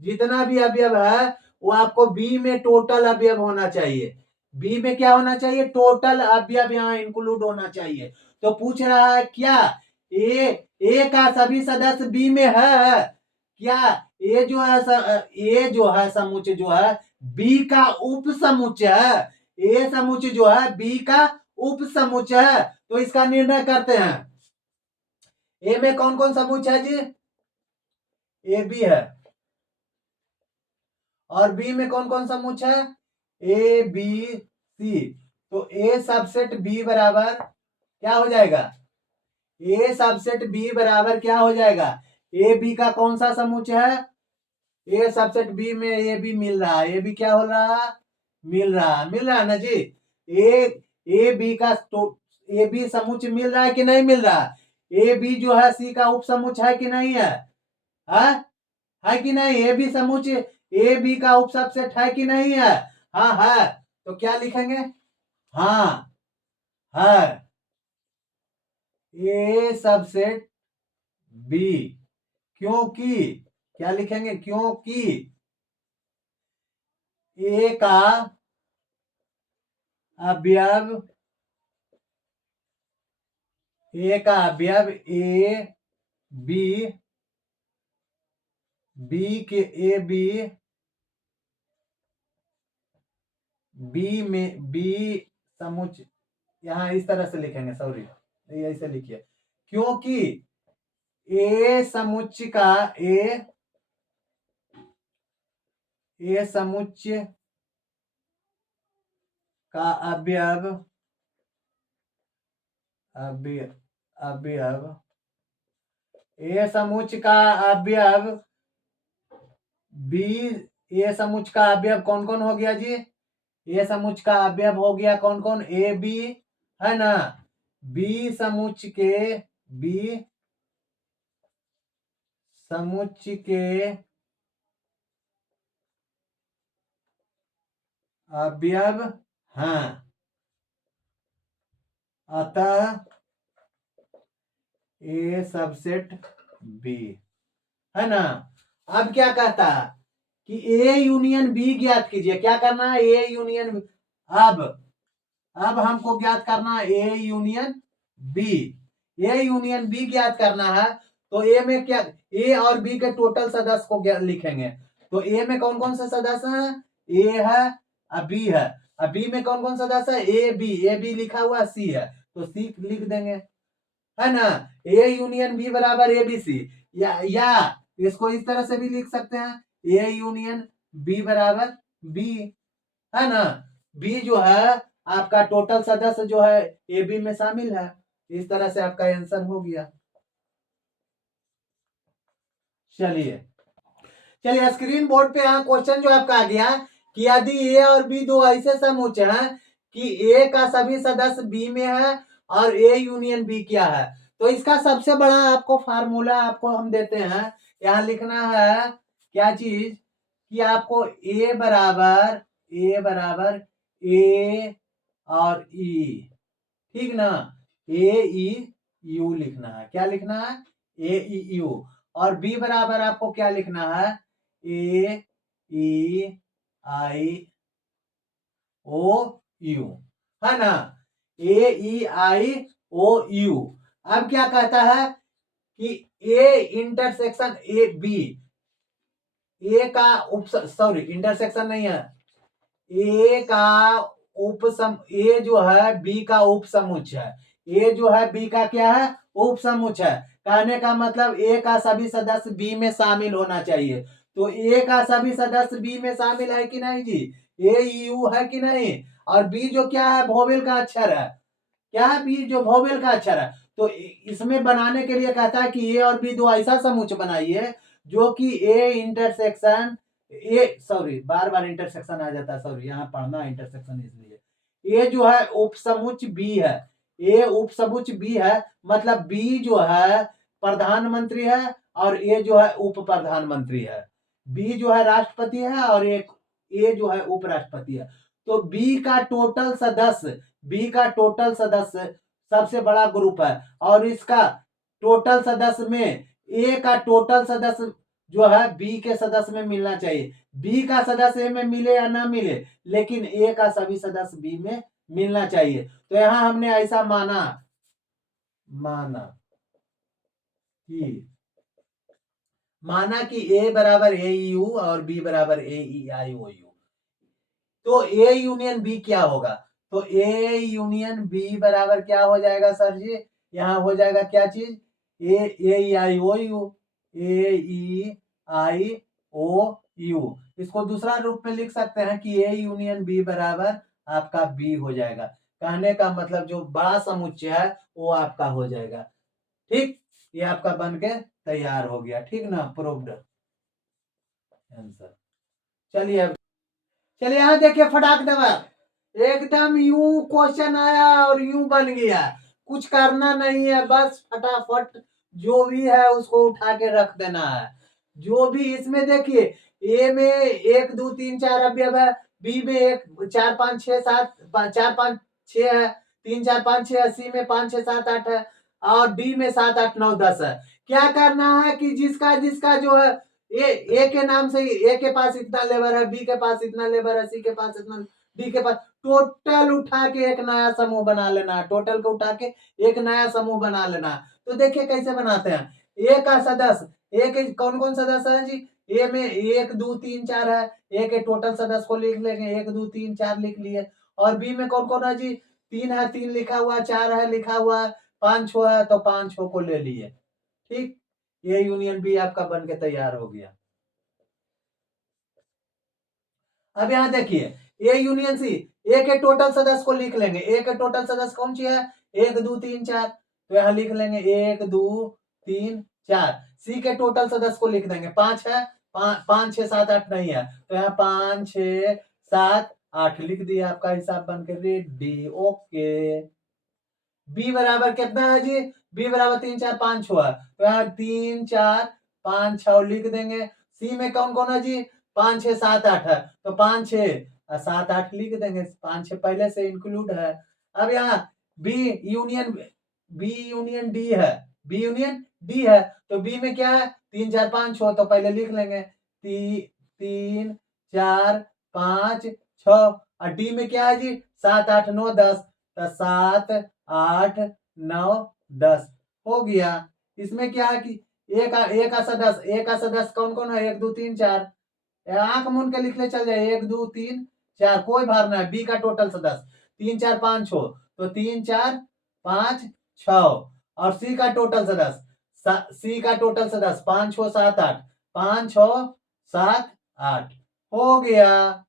जितना भी अवयव है वो आपको बी में टोटल अवयव होना चाहिए। बी में क्या होना चाहिए, टोटल अवयव यहाँ इंक्लूड होना चाहिए। तो पूछ रहा है क्या ए का सभी सदस्य बी में है क्या, ए जो है ए जो है समुच्चय जो है बी का उप समुच्चय है, ए समुच्चय जो है बी का उप समुच्चय है। तो इसका निर्णय करते हैं, ए में कौन कौन समुच्चय है जी, ए बी है, और बी में कौन कौन समुच्चय है, ए बी सी। तो ए सबसेट बी बराबर क्या हो जाएगा, ए सबसेट बी बराबर क्या हो जाएगा, ए बी का कौन सा समुच्चय है, ए सबसेट बी में ए बी मिल रहा है, ए बी क्या हो रहा है, मिल रहा है ना जी। ए बी का ए बी समुच्चय मिल रहा है कि नहीं मिल रहा, ए बी जो है सी का उप समुच्चय है कि नहीं है, है कि नहीं, ए बी समुच्चय ए बी का उप सबसेट है कि नहीं है, हाँ है। तो क्या लिखेंगे, हाँ है ए सबसेट बी, क्योंकि क्या लिखेंगे, क्योंकि ए का अवयव, ए का अवयव ए बी, बी के ए बी, बी में बी समुच्चय, यहां इस तरह से लिखेंगे, सॉरी ऐसे लिखिए, क्योंकि ए समुच्चय का ए समुच्चय का अवयव अवयव ए समुच्चय का अवयव बी, ए समुच्चय का अवयव कौन कौन हो गया जी, ए समुच्चय का अवयव हो गया कौन कौन, ए बी है ना, बी समुच्चय के अवयव हैं, अतः ए सबसेट बी है ना। अब क्या कहता है कि ए यूनियन बी ज्ञात कीजिए, क्या करना है, ए यूनियन, अब हमको ज्ञात करना है A union B, A union B ज्ञात करना है। तो ए में क्या, ए और बी के टोटल सदस्य को लिखेंगे। तो ए में कौन कौन से सदस्य हैं, ए है और बी है, और बी में कौन कौन सदस्य है, ए बी लिखा हुआ सी है, तो सी लिख देंगे, है ना। ए यूनियन बी बराबर ए बी सी, या इसको इस तरह से भी लिख सकते हैं, ए यूनियन बी बराबर बी, है ना। बी जो है आपका टोटल सदस्य जो है ए बी में शामिल है, इस तरह से आपका आंसर हो गया। चलिए स्क्रीन बोर्ड पे यहाँ क्वेश्चन जो आपका आ गया कि यदि ए और बी दो ऐसे समुच्चय हैं कि ए का सभी सदस्य बी में है और ए यूनियन बी क्या है, तो इसका सबसे बड़ा आपको फार्मूला आपको हम देते हैं, यहाँ लिखना है क्या चीज कि आपको ए बराबर ए और ई, ठीक ना, ए ई यू लिखना है, क्या लिखना है, ए ई यू। और बी बराबर आपको क्या लिखना है, ए ई आई ओ यू, है ना, ए ई आई ओ यू। अब क्या कहता है कि ए इंटरसेक्शन ए बी, ए का सॉरी इंटरसेक्शन नहीं है, ए का ए जो है बी का उप समुच्चय है, ए जो है बी का क्या है, उप समुच्चय है। कहने का मतलब ए का सभी सदस्य बी में शामिल होना चाहिए। तो ए का सभी सदस्य बी में शामिल है कि नहीं जी, ए यू है कि नहीं। और बी जो क्या है, वोवेल का अक्षर है। क्या है, बी जो वोवेल का अक्षर है। तो इसमें बनाने के लिए कहता है कि ए और बी दो ऐसा समुच्चय बनाइए जो कि ए इंटरसेक्शन ए, सॉरी बार बार इंटरसेक्शन आ जाता है, सॉरी यहाँ पढ़ना इंटरसेक्शन इसलिए। ए जो है उपसमुच्चय बी है, ए उपसमुच्चय बी है, मतलब बी जो है प्रधानमंत्री है और ए जो है उप प्रधानमंत्री है। बी जो है राष्ट्रपति है और एक ए जो है उपराष्ट्रपति है। तो बी का टोटल सदस्य, बी का टोटल सदस्य सबसे बड़ा ग्रुप है और इसका टोटल सदस्य में ए का टोटल सदस्य जो है बी के सदस्य में मिलना चाहिए। बी का सदस्य ए में मिले या ना मिले, लेकिन ए का सभी सदस्य बी में मिलना चाहिए। तो यहां हमने ऐसा माना कि ए बराबर ए यू और बी बराबर ए ई आई ओ यू। तो ए यूनियन बी क्या होगा, तो ए यूनियन बी बराबर क्या हो जाएगा सर जी, यहाँ हो जाएगा क्या चीज, ए आई ओ you, A E I O you. इसको दूसरा रूप में लिख सकते हैं कि ए यूनियन बी बराबर आपका बी हो जाएगा। कहने का मतलब जो बड़ा समुच्चय है वो आपका हो जाएगा। ठीक, ये आपका बन के तैयार हो गया। ठीक ना, प्रूव्ड आंसर। चलिए अब, चलिए यहाँ देखिए फटाक दबा, एकदम यूं क्वेश्चन आया और यूं बन गया। कुछ करना नहीं है, बस फटाफट जो भी है उसको उठा के रख देना है। जो भी इसमें देखिए, ए में 1 2 3 4 अवयव है, बी में 1 4 5 6 7 4 5 6 है, 3 4 5 6 सी में 5 6 7 8 है और डी में 7 8 9 10 है। क्या करना है कि जिसका जिसका जो है ए के नाम से, ए के पास इतना लेबर है, बी के पास इतना लेबर है, सी के पास इतना, डी के पास, टोटल उठा के एक नया समूह बना लेना। टोटल को उठा के एक नया समूह बना लेना। तो देखिए कैसे बनाते हैं। ए का सदस्य, ए के कौन कौन सदस्य है जी, ए में 1 2 3 4 है, ए के टोटल सदस्य को लिख लेंगे, 1 2 3 4 लिख लिए। और बी में कौन कौन है जी, 3 है, 3 लिखा हुआ, 4 है लिखा हुआ, 5 6 है तो 5 6 को ले लिए। ठीक, ए यूनियन बी आपका बन के तैयार हो गया। अब यहां देखिए, ए यूनियन सी, ए के टोटल सदस्य को लिख लेंगे। ए के टोटल सदस्य कौन सी है, 1 2 3 4, तो यहां लिख लेंगे 1 2 3 4। सी के टोटल सदस्य को लिख देंगे, 5 है, 5 6 7 8 नहीं है, तो यहाँ 5 6 7 8 लिख दिया। आपका हिसाब बन के रेडी। ओके, बी बराबर कितना है जी, बी बराबर 3 4 5 6 है, तो यहाँ 3 4 5 6 लिख देंगे। सी में कौन कौन है जी, 5 6 7 8 है, तो 5 6 7 8 लिख देंगे। 5 6 पहले से इंक्लूड है। अब यहाँ बी यूनियन डी है, बी यूनियन डी है, तो बी में क्या है 3 4 5 6, तो पहले लिख लेंगे 3 4 5 6। और डी में क्या है जी 7 8 9 10, तो 7 8 9 10 हो गया। इसमें क्या है कि ए का सदस्य कौन कौन है, 1 2 3 4, आंख मूंद के लिख ले चल जाए, 1 2 3 4, कोई भार ना है। बी का टोटल सदस्य 3 4 5 6, तो 3 4 5 6। और सी का टोटल सदस्य, 5 6 7 8, 5 6 7 8 हो गया।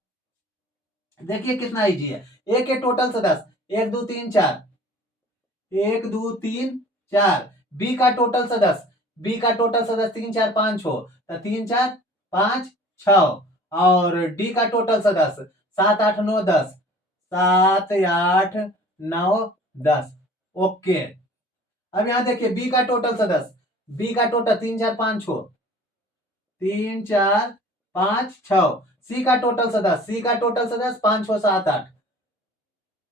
देखिए कितना इजी है। ए के टोटल सदस्य 1 2 3 4, 1 2 3 4। बी का टोटल सदस्य, 3 4 5 6, तो 3 4 5 6। और डी का टोटल सदस्य 7 8 9 10, 7 8 9 10। ओके, अब यहां देखिए बी का टोटल सदस्य, बी का टोटल 3 4 5 6, 3 4 5 6। सी का टोटल सदस्य 5 6 7 8,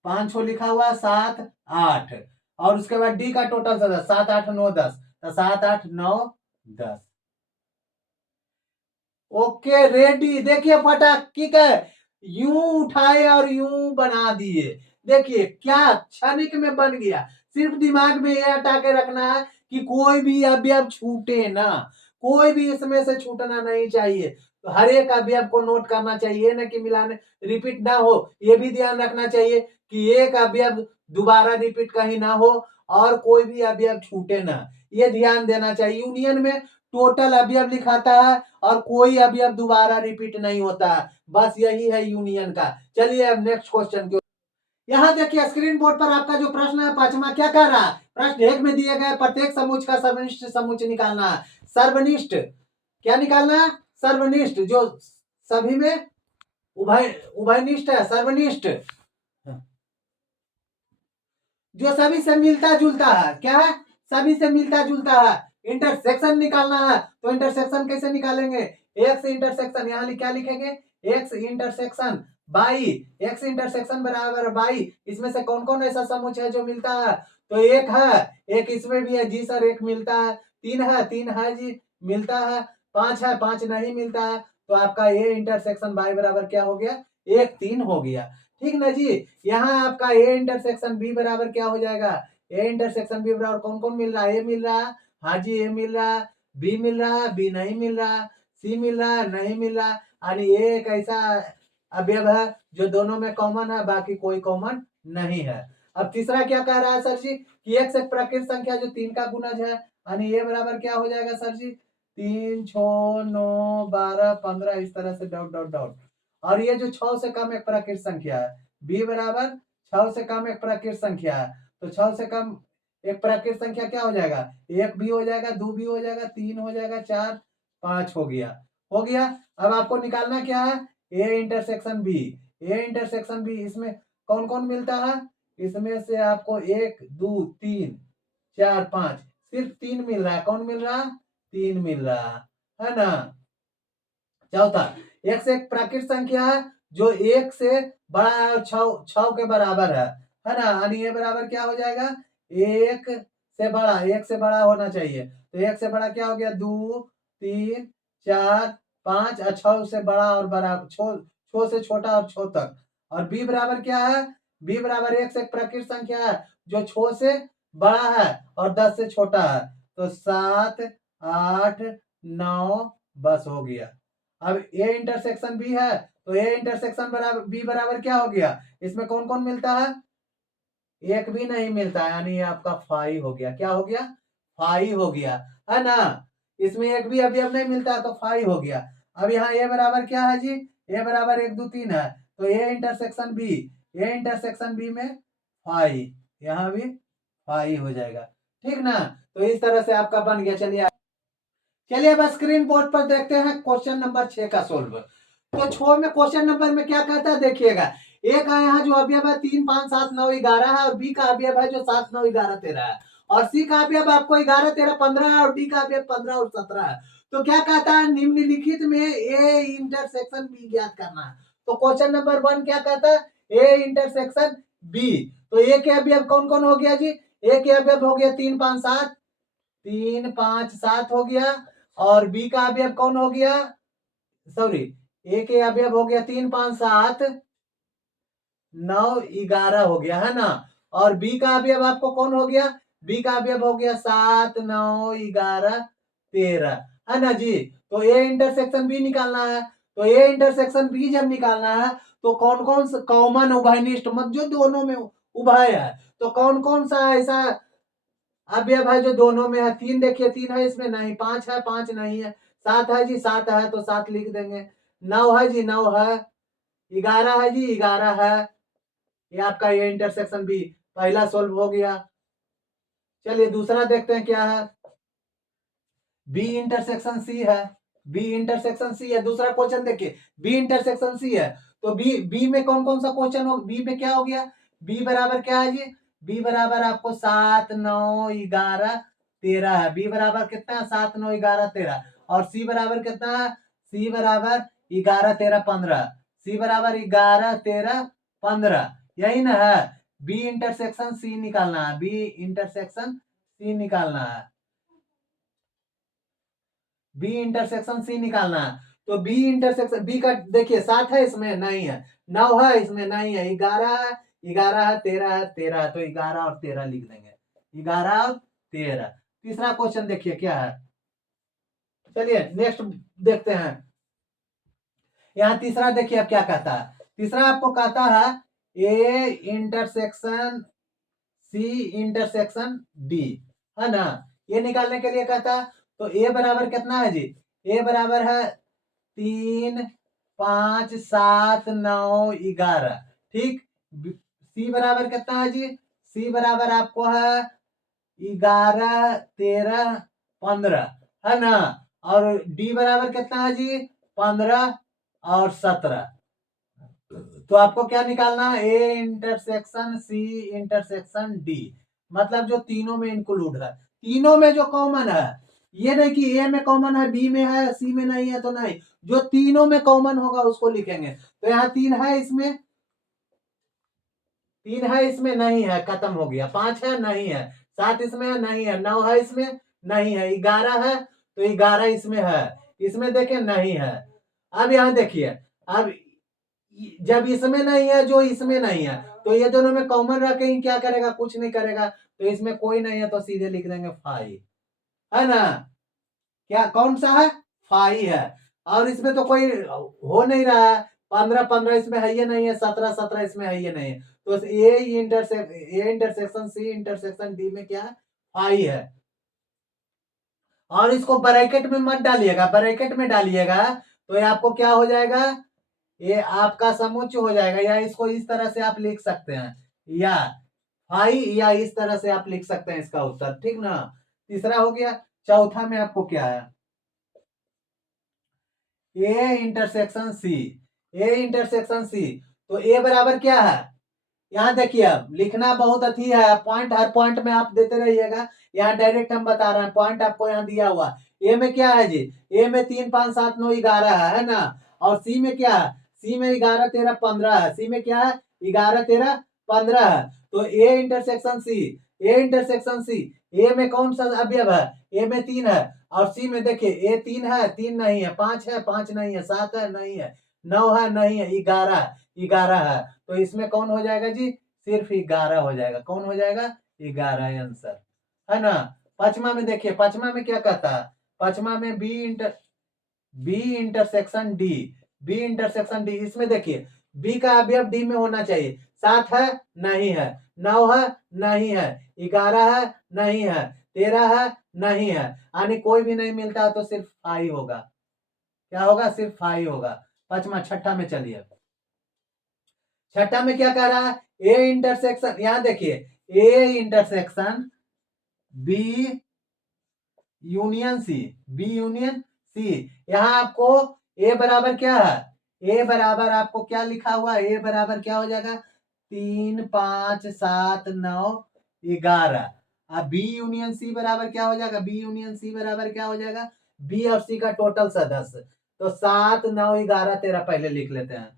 5 6 लिखा हुआ 7 8। और उसके बाद डी का टोटल सदस्य 7 8 9 10, तो 7 8 9 10। Okay ready. देखिए फटाक ठीक है, यूं उठाए और यूं बना दिए। देखिए क्या क्षणिक में बन गया। सिर्फ दिमाग में ये हटा के रखना है कि कोई भी अवयव छूटे ना, कोई भी इसमें से छूटना नहीं चाहिए। तो हर एक अवयव को नोट करना चाहिए, ना कि मिलाने रिपीट ना हो। ये भी ध्यान रखना चाहिए कि एक अवयव दोबारा रिपीट कहीं ना हो और कोई भी अवयव छूटे ना, ये ध्यान देना चाहिए। यूनियन में टोटल अवयव लिखाता है और कोई अवयव दोबारा रिपीट नहीं होता है, बस यही है यूनियन का। चलिए अब नेक्स्ट क्वेश्चन की। यहाँ देखिए स्क्रीन बोर्ड पर आपका जो प्रश्न है पांचवा क्या कह रहा है, प्रश्न एक में दिए गए प्रत्येक समुच्चय का सर्वनिष्ठ समुच्चय निकालना है। सर्वनिष्ठ क्या निकालना है? सर्वनिष्ठ जो सभी में उभयनिष्ठ है, सर्वनिष्ठ जो सभी से मिलता जुलता है। क्या है? सभी से मिलता जुलता है। इंटरसेक्शन निकालना है, तो इंटरसेक्शन कैसे निकालेंगे? एक्स इंटरसेक्शन यहाँ क्या लिखेंगे? X intersection by, x intersection बराबर बाई। इसमें से कौन कौन ऐसा समुच्चय है जो मिलता है? तो एक है, एक इसमें भी है जी सर, एक मिलता है। तीन है, तीन है जी मिलता है। पांच है, पांच नहीं मिलता है। तो आपका ए इंटरसेक्शन बाई बराबर क्या हो गया? एक तीन हो गया। ठीक ना जी। यहाँ आपका ए इंटरसेक्शन बी बराबर क्या हो जाएगा? ए इंटरसेक्शन बी बराबर कौन कौन मिल रहा है? ए मिल रहा है, हाँ जी ए मिल रहा है, बी मिल रहा है, बी नहीं मिल रहा, सी मिल रहा है, नहीं मिल रहा। यानी ये एक ऐसा अवयव है जो दोनों में कॉमन है, बाकी कोई कॉमन नहीं है। अब तीसरा क्या कह रहा है सर जी कि एक्स एक प्राकृत संख्या जो तीन का गुणज है, यानी ये बराबर क्या हो जाएगा सर जी? 3, 6, 9, 12, 15 इस तरह से डॉट डॉट डॉट। और ये जो 6 से कम एक प्राकृत संख्या है, बी बराबर 6 से कम एक प्राकृत संख्या है। तो 6 से कम एक प्राकृत संख्या क्या हो जाएगा? एक भी हो जाएगा, दो भी हो जाएगा, तीन हो जाएगा, चार, पांच हो गया। हो गया। अब आपको निकालना क्या है? A intersection B. A intersection B इसमें कौन कौन मिलता है? इसमें से आपको एक, दो, तीन, चार, पांच, सिर्फ तीन मिल रहा है। कौन मिल रहा है? तीन मिल रहा है ना। चौथा, एक्स एक प्राकृत संख्या है जो एक से बड़ा है और छह के बराबर है ना। यानी ये बराबर क्या हो जाएगा? एक से बड़ा, एक से बड़ा होना चाहिए। तो एक से बड़ा क्या हो गया? दो, तीन, चार, पांच, और छह से बड़ा और बराबर, छो से छोटा और छो तक। और बी बराबर क्या है? बी बराबर एक से एक प्राकृत संख्या है जो छो से बड़ा है और 10 से छोटा है। तो 7, 8, 9 बस हो गया। अब ए इंटरसेक्शन बी है, तो ए इंटरसेक्शन बराबर बी बराबर क्या हो गया? इसमें कौन कौन मिलता है? एक भी नहीं मिलता है, यानी आपका फाई हो गया। क्या हो गया? फाई हो गया, है ना। इसमें एक भी अभी अब नहीं मिलता है, तो फाई हो गया। अब यहाँ ए बराबर क्या है जी? ए बराबर 1, 2, 3 है। तो A intersection B, A intersection B में फाई, यहाँ भी फाई हो जाएगा। ठीक ना। तो इस तरह से आपका बन गया। चलिए अब स्क्रीन बोर्ड पर देखते हैं क्वेश्चन नंबर 6 का सोल्व। तो 6 में क्वेश्चन नंबर में क्या कहता है देखिएगा। एक है यहाँ जो अवयव है 3, 5, 7, 9, 11 है, और बी का अवयव है जो 7, 9, 11, 13 है, और सी का अवयव आपको 11, 13, 15 है, और डी का अवयव 15 और 17 है। तो क्या कहता है? निम्नलिखित में ए इंटरसेक्शन बी ज्ञात करना है। तो क्वेश्चन नंबर 1 क्या कहता है? A intersection B. तो ए के अवयव कौन कौन हो गया जी? ए के अवयव हो गया 3, 5, 7, 3, 5, 7 हो गया। और बी का अवयव कौन हो गया? सॉरी, ए के अवयव हो गया 3, 5, 7, 9, 11 हो गया, है ना। और बी का अवयव आपको कौन हो गया? बी का अवयव हो गया 7, 9, 11, 13, है ना जी। तो ए इंटरसेक्शन बी निकालना है। तो ए इंटरसेक्शन बी जब निकालना है तो कौन कौन सा कॉमन उभयनिष्ठ, मत जो दोनों में उभय है, तो कौन कौन सा ऐसा अवयव है जो दोनों में है? 3 देखिए, 3 है इसमें नहीं, 5 है, 5 नहीं है, 7 है जी, 7 है तो 7 लिख देंगे, 9 है जी, 9 है, 11 है जी, 11 है। ये आपका ये इंटरसेक्शन बी पहला सोल्व हो गया। चलिए दूसरा देखते हैं क्या है। बी इंटरसेक्शन सी है, बी इंटरसेक्शन सी है। दूसरा क्वेश्चन देखिए, बी इंटरसेक्शन सी है। तो बी में कौन कौन सा क्वेश्चन हो? बी में क्या हो गया? बी बराबर क्या है जी? बी बराबर आपको 7, 9, 11, 13 है। बी बराबर कितना है? 7, 9, 11, 13। और सी बराबर कितना है? सी बराबर 11, 13, 15। सी बराबर 11, 13, 15, यही ना है। बी इंटरसेक्शन सी निकालना है, बी इंटरसेक्शन सी निकालना है, बी इंटरसेक्शन सी निकालना है। तो बी इंटरसेक्शन बी का देखिए 7 है इसमें नहीं है, 9 है इसमें नहीं है, 11 है, 11 है, 13 है, 13 है, तो 11 और 13 लिख देंगे, 11 और 13। तीसरा क्वेश्चन देखिए क्या है। चलिए नेक्स्ट देखते हैं। यहाँ तीसरा देखिए अब क्या कहता है। तीसरा आपको कहता है A intersection C intersection D, है ना। ये निकालने के लिए कहता, तो ए बराबर कितना है जी, ए बराबर है 3 5 7 9 11, ठीक। सी बराबर कितना है जी, सी बराबर आपको है 11 13 15, है ना। और डी बराबर कितना है जी, 15 और 17। तो आपको क्या निकालना है, A intersection C intersection D, मतलब जो तीनों में इंक्लूड है, तीनों में जो कॉमन है। ये नहीं कि ए में कॉमन है, बी में है, सी में नहीं है तो नहीं, जो तीनों में कॉमन होगा उसको लिखेंगे। तो यहाँ 3 है इसमें, 3 है इसमें, नहीं है, खत्म हो गया। 5 है, नहीं है। 7 इसमें है, नहीं है। 9 है इसमें, नहीं है। 11 है, तो 11 इसमें है, इसमें देखें नहीं है। अब यहाँ देखिए, अब जब इसमें नहीं है, जो इसमें नहीं है, तो ये दोनों में कॉमन रख के ही क्या करेगा, कुछ नहीं करेगा। तो इसमें कोई नहीं है तो सीधे लिख देंगे 5, है ना। क्या कौन सा है, 5 है। और इसमें तो कोई हो नहीं रहा है, 15 15 इसमें है ये नहीं है, 17 17 इसमें है ये नहीं है। तो A intersection C intersection D में क्या है, 5 है। और इसको ब्रैकेट में मत डालिएगा, ब्रैकेट में डालिएगा तो ये आपको क्या हो जाएगा, ये आपका समुच्च हो जाएगा। या इसको इस तरह से आप लिख सकते हैं, या 5, या इस तरह से आप लिख सकते हैं इसका उत्तर, ठीक ना। तीसरा हो गया। चौथा में आपको क्या है, A intersection C, A intersection सी। तो ए बराबर क्या है, यहाँ देखिए, अब लिखना बहुत अच्छी है, पॉइंट हर पॉइंट में आप देते रहिएगा। यहाँ डायरेक्ट हम बता रहे हैं, पॉइंट आपको यहाँ दिया हुआ। ए में क्या है जी, ए में 3 5 7 9 11 है ना। और सी में क्या है, सी में 11 13 15 है। सी में क्या है, 11 13 15 है। तो A intersection C, A intersection C, ए में कौन सा अवयव है, ए में 3 है। और सी में देखिए, ए 3 है, 3 नहीं है। 5 है, 5 नहीं है। 7 है, नहीं है। 9 है, नहीं है। 11 11 है। तो इसमें कौन हो जाएगा जी, सिर्फ 11 हो जाएगा। कौन हो जाएगा, 11 आंसर, है ना। पांचवा में देखिए, पांचवा में क्या कहता है, पांचवा में B intersection D, B intersection D. इसमें देखिए, बी का अवयव डी में होना चाहिए। 7 है, नहीं है। 9 है, नहीं है। 11 है, नहीं है। 13 है, नहीं है। यानी कोई भी नहीं मिलता है तो सिर्फ 5 होगा। क्या होगा, सिर्फ 5 होगा। पांचवा। छठा में चलिए, छठा में क्या कह रहा है, ए इंटरसेक्शन, यहां देखिए, A intersection B union C, B union C. यहां आपको ए बराबर क्या है, ए बराबर आपको क्या लिखा हुआ है, ए बराबर क्या हो जाएगा, 3 5 7 9 11। अब बी यूनियन सी बराबर क्या हो जाएगा, बी यूनियन सी बराबर क्या हो जाएगा, बी और सी का टोटल सदस्य। तो 7 9 11 13 पहले लिख लेते हैं।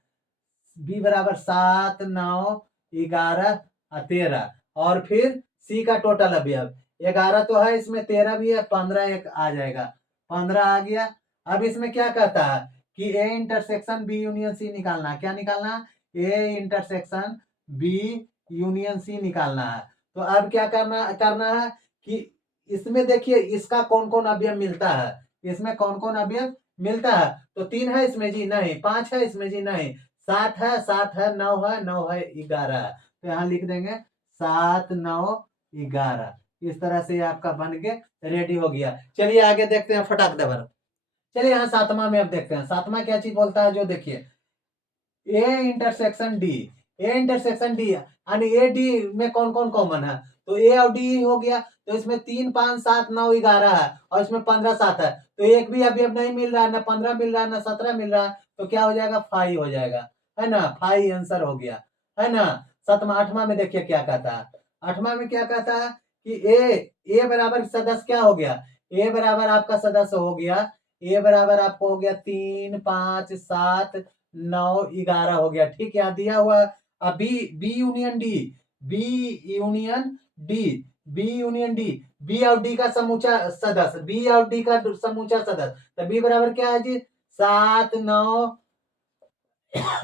बी बराबर 7 9 11 13। और फिर सी का टोटल अवयव 11 तो है, इसमें 13 भी है, 15 एक आ जाएगा, 15 आ गया। अब इसमें क्या कहता है कि A intersection B union C निकालना है। क्या निकालना है, A intersection B union C निकालना है। तो अब क्या करना है कि इसमें देखिए, इसका कौन कौन अवयव मिलता है, इसमें कौन कौन अवयव मिलता है। तो 3 है इसमें जी, नहीं। 5 है इसमें जी, नहीं। 7 है, 7 है। 9 है, 9 है। 11 है। तो यहाँ लिख देंगे 7 9 11। इस तरह से आपका बन के रेडी हो गया। चलिए आगे देखते हैं फटाक दबर। चलिए यहाँ सातवां में अब देखते हैं, सातवां क्या चीज बोलता है, जो देखिए, A intersection D, A intersection D, यानी ए डी में कौन कौन कॉमन है। तो ए और डी हो गया। तो इसमें 3 5 7 9 11 है, और इसमें 15 7 है। तो एक भी अभी अब नहीं मिल रहा है, ना 15 मिल रहा है, ना 17 मिल रहा है। तो क्या हो जाएगा, 5 हो जाएगा, है ना। 5 आंसर हो गया, है ना। सतमा। आठवां में देखिए क्या कहता है, आठवां में क्या कहता है कि ए बराबर सदस्य क्या हो गया, ए बराबर आपका सदस्य हो गया, ए बराबर आपको हो गया 3 5 7 9 11 हो गया, ठीक है, दिया हुआ। अब B, B union D, B union D, B union D, B और डी का समूचा सदस्य, बी और डी का समूचा सदस्य। तो बी बराबर क्या है जी, 7 9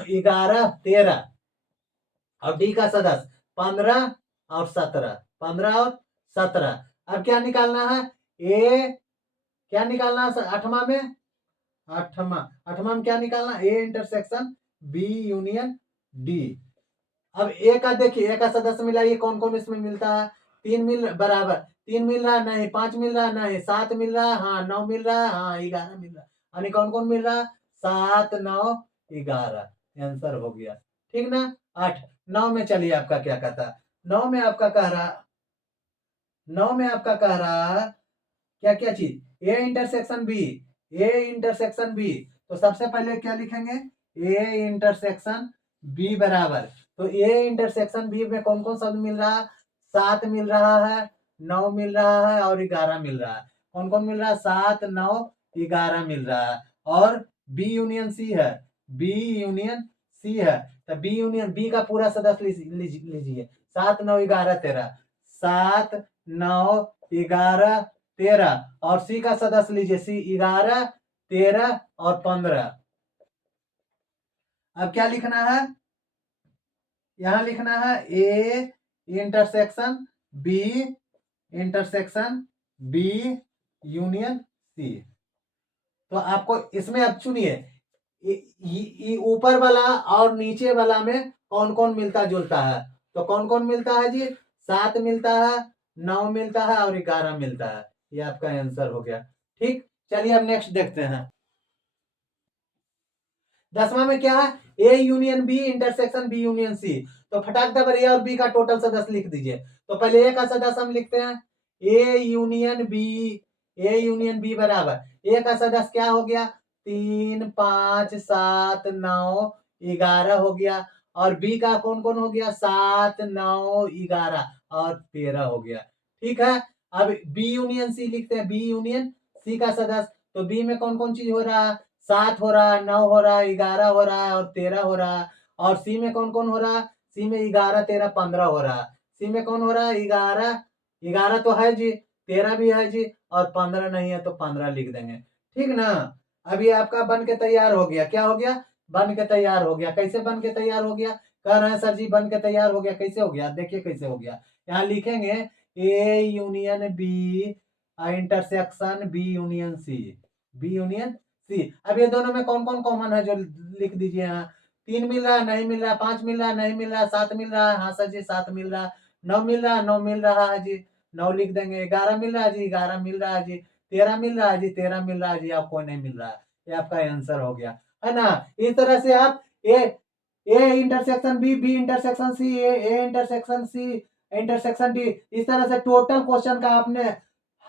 11 13। और डी का सदस्य 15 और 17, 15 और 17। अब क्या निकालना है, ए क्या निकालना है आठवां में, आठवां, आठवां में क्या निकालना, A intersection B union D. अब ए का देखिए, ए का सदस्य मिला, ये कौन कौन इसमें मिलता है? 3 मिल बराबर, 3 मिल रहा नहीं, 5 मिल रहा नहीं, 7 मिल रहा, हाँ 9 मिल रहा, हाँ 11 मिल रहा, यानी कौन कौन मिल रहा? 7 9 11, आंसर हो गया। ठीक ना? 8 9 में चलिए आपका क्या कहता है? 9 में आपका कह रहा, 9 में आपका कह रहा क्या क्या चीज? A intersection B, A intersection B. तो सबसे पहले क्या लिखेंगे? ए इंटरसेक्शन बी बराबर, तो ए इंटरसेक्शन बी में कौन कौन शब्द मिल रहा? 7 मिल रहा है, 9 मिल रहा है और 11 मिल रहा है। कौन कौन मिल रहा है? 7 9 11 मिल रहा है। और बी यूनियन सी है, बी यूनियन सी है, तो बी यूनियन बी का पूरा सदस्य लीजिए। 7 9 11 13, 7 9 11 13, और सी का सदस्य लीजिए, सी 11 13 और 15। अब क्या लिखना है? यहां लिखना है A intersection B, intersection B union C. तो आपको इसमें अब चुनिए ऊपर वाला और नीचे वाला में कौन कौन मिलता जुलता है। तो कौन कौन मिलता है जी? 7 मिलता है, 9 मिलता है और 11 मिलता है। ये आपका आंसर हो गया। ठीक, चलिए अब नेक्स्ट देखते हैं। 10वां में क्या है? A union B intersection B union C. तो फटाक दबर ए और बी का टोटल सदस्य लिख दीजिए। तो पहले ए का सदस्य हम लिखते हैं, A union B, A union B बराबर, ए का सदस्य क्या हो गया? 3 5 7 9 11 हो गया। और बी का कौन कौन हो गया? 7 9 11 और 13 हो गया। ठीक है, अब बी यूनियन सी लिखते हैं, बी यूनियन सी का सदस्य। तो बी में कौन कौन चीज हो रहा है? 7 हो रहा है, 9 हो रहा है, 11 हो रहा है और 13 हो रहा है। और सी में कौन कौन हो रहा है? सी में 11 13 15 हो रहा है। सी में कौन हो रहा है? 11 11 तो है जी, 13 भी है जी, और 15 नहीं है तो 15 लिख देंगे। ठीक ना? अभी आपका बन के तैयार हो गया। क्या हो गया? बन के तैयार हो गया। कैसे बन के तैयार हो गया? कह रहे हैं सर जी बन के तैयार हो गया। कैसे हो गया? देखिए कैसे हो गया। यहाँ लिखेंगे A union B intersection B union C, B union C. अब ये दोनों में कौन कौन कॉमन है जो लिख दीजिए यहाँ। 3 मिल रहा है, नहीं मिल रहा, 5 मिल रहा है, नहीं मिल रहा, 7 मिल रहा है, हाँ सर जी 7 मिल रहा है, 9 मिल रहा है, 9 मिल रहा है जी, 9 लिख देंगे। 11 मिल रहा है जी, 11 मिल रहा है जी, 13 मिल रहा है जी, 13 मिल रहा है जी, आप कोई नहीं मिल रहा है। ये आपका आंसर हो गया, है ना? इस तरह से आप A intersection B, B intersection C, A intersection C, intersection D, इस तरह से टोटल क्वेश्चन का आपने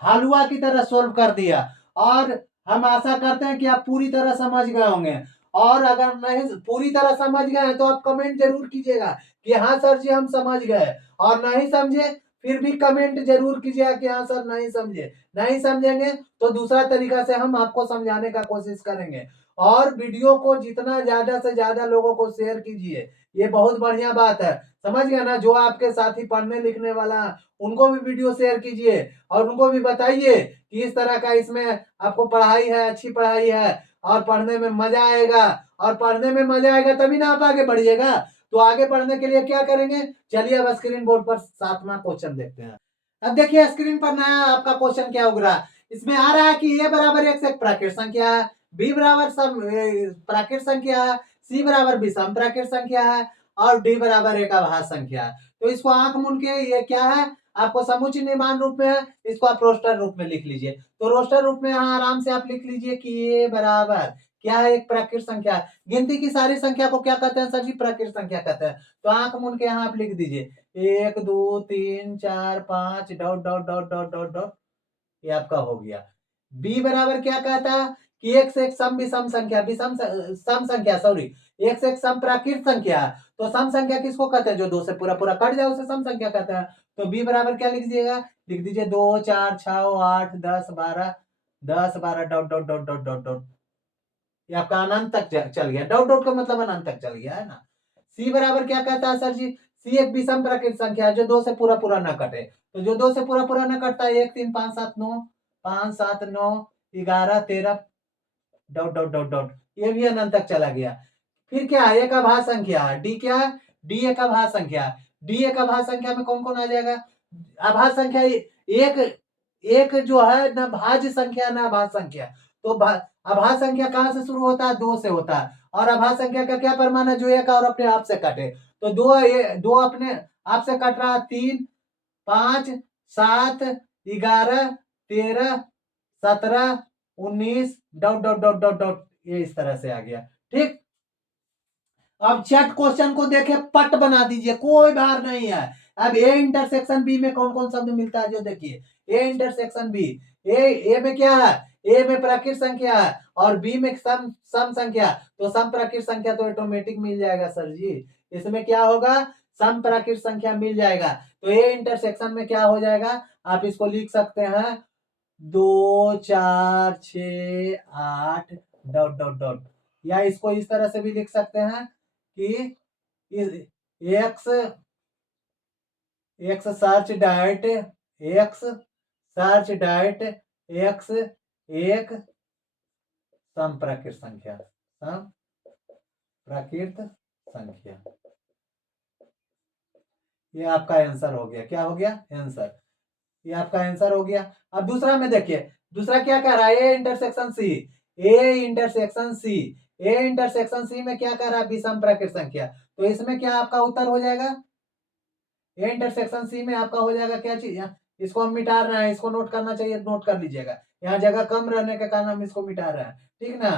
हलवा की तरह सोल्व कर दिया। और हम आशा करते हैं कि आप पूरी तरह समझ गए होंगे। और अगर नहीं पूरी तरह समझ गए तो आप कमेंट जरूर कीजिएगा कि हाँ सर जी हम समझ गए। और नहीं समझे फिर भी कमेंट जरूर कीजिएगा कि हाँ सर नहीं समझे। नहीं समझेंगे तो दूसरा तरीका से हम आपको समझाने का कोशिश करेंगे। और वीडियो को जितना ज्यादा से ज्यादा लोगों को शेयर कीजिए, ये बहुत बढ़िया बात है। समझ गया ना? जो आपके साथी पढ़ने लिखने वाला उनको भी वीडियो शेयर कीजिए और उनको भी बताइए कि इस तरह का इसमें आपको पढ़ाई है, अच्छी पढ़ाई है और पढ़ने में मजा आएगा। और पढ़ने में मजा आएगा तभी ना आप आगे बढ़िएगा। तो आगे बढ़ने के लिए क्या करेंगे? चलिए अब स्क्रीन बोर्ड पर 7वां क्वेश्चन देखते हैं। अब देखिए स्क्रीन पर नया आपका क्वेश्चन क्या उग रहा है। इसमें आ रहा है कि ए बराबर x एक प्राकृत संख्या है, बी बराबर सम प्राकृत संख्या है, सी बराबर विषम प्राकृत संख्या है और डी बराबर एक अभाज्य संख्या है। तो इसको आंख मूंद के ये क्या है आपको समुच्चय निर्माण रूप में है, इसको आप रोस्टर रूप में लिख लीजिए। तो रोस्टर रूप में यहाँ आराम से आप लिख लीजिए कि ये बराबर क्या है? एक प्राकृत संख्या। गिनती की सारी संख्या को क्या कहते हैं सर जी? प्राकृत संख्या कहते हैं। तो आंख मूंद के यहाँ आप लिख दीजिए 1 2 3 4 5 dot dot dot dot dot dot, ये आपका हो गया। बी बराबर क्या कहता है कि एक से एक सम विषम संख्या, विषम सम संख्या सॉरी, एक से एक सम प्राकृत संख्या। तो सम संख्या किसको कहते हैं? जो दो से पूरा पूरा कट जाए उसे सम संख्या कहते हैं। तो बी बराबर क्या लिख दीजिएगा? लिख दीजिए 2 4 6 8 10 12 10 12 dot dot dot dot dot dot, ये आपका अनंत तक चल गया। डॉट डॉट का मतलब अनंत तक चल गया, है ना? सी बराबर क्या कहता है सर जी? सी एक विषम प्राकृत संख्या है जो दो से पूरा पूरा न कटे। तो जो दो से पूरा पूरा न कटता है 1 3 5 7 9, 5 7 9 11 13 डॉट डॉट डॉट डॉट, ये भी अनंत तक चला गया। फिर क्या है? एक अभाज्य संख्या है। डी क्या है? डी एक अभाज्य संख्या है। डी एक अभाज्य संख्या में कौन कौन आ जाएगा? अभाज्य संख्या एक एक जो है ना भाज्य संख्या ना अभाज्य संख्या। तो अभाज्य संख्या कहां से शुरू होता है? 2 से होता है। और अभाज्य संख्या का क्या प्रमाण है? जो एक और अपने आप से काटे। तो दो अपने आपसे कट रहा 3, 5, 7, 11, 13, 17, 19 dot dot dot dot dot, ये इस तरह से आ गया। ठीक, अब चट क्वेश्चन को देखे पट बना दीजिए, कोई भार नहीं है। अब ए इंटरसेक्शन बी में कौन कौन शब्द मिलता है जो देखिए, ए इंटरसेक्शन बी, ए में क्या है, ए में प्राकृत संख्या है और बी में सम संख्या, तो सम प्राकृत संख्या तो ऑटोमेटिक मिल जाएगा सर जी। इसमें क्या होगा, सम प्राकृत संख्या मिल जाएगा। तो ए इंटरसेक्शन में क्या हो जाएगा, आप इसको लिख सकते हैं 2, 4, 6, 8 डॉट डॉट डॉट, या इसको इस तरह से भी लिख सकते हैं कि x x search diet x search diet x एक सम प्राकृत संख्या, सम प्राकृत संख्या। ये आपका आंसर हो गया, क्या हो गया आंसर, ये आपका आंसर हो गया। अब दूसरा में देखिए, दूसरा क्या कह रहा है, A intersection C, A intersection C, A intersection C में क्या कह रहा है, विषम प्राकृत संख्या। तो इसमें क्या आपका उत्तर हो जाएगा, ए इंटरसेक्शन सी में आपका हो जाएगा क्या चीज, इसको हम मिटा रहे हैं, इसको नोट करना चाहिए, नोट कर लीजिएगा, यहाँ जगह कम रहने के कारण हम इसको मिटा रहे हैं, ठीक ना।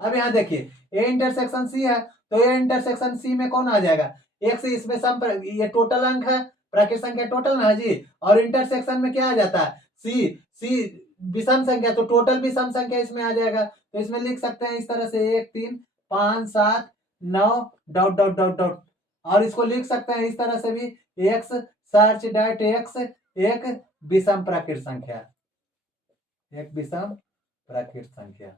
अब यहाँ देखिए ए इंटरसेक्शन सी है, तो ए इंटरसेक्शन सी में कौन आ जाएगा, एक से इसमें सम ये टोटल अंक है, प्राकृत संख्या टोटल ना जी, और इंटरसेक्शन में क्या आ जाता है, सी सी विषम संख्या, तो टोटल विषम संख्या इसमें आ जाएगा। तो इसमें लिख सकते हैं इस तरह से 1, 3, 5, 7, 9 डॉट डॉट डॉट डॉट, और इसको लिख सकते हैं इस तरह से भी, एक्स सर्च डॉट एक्स एक विषम प्राकृत संख्या, एक विषम प्राकृत संख्या,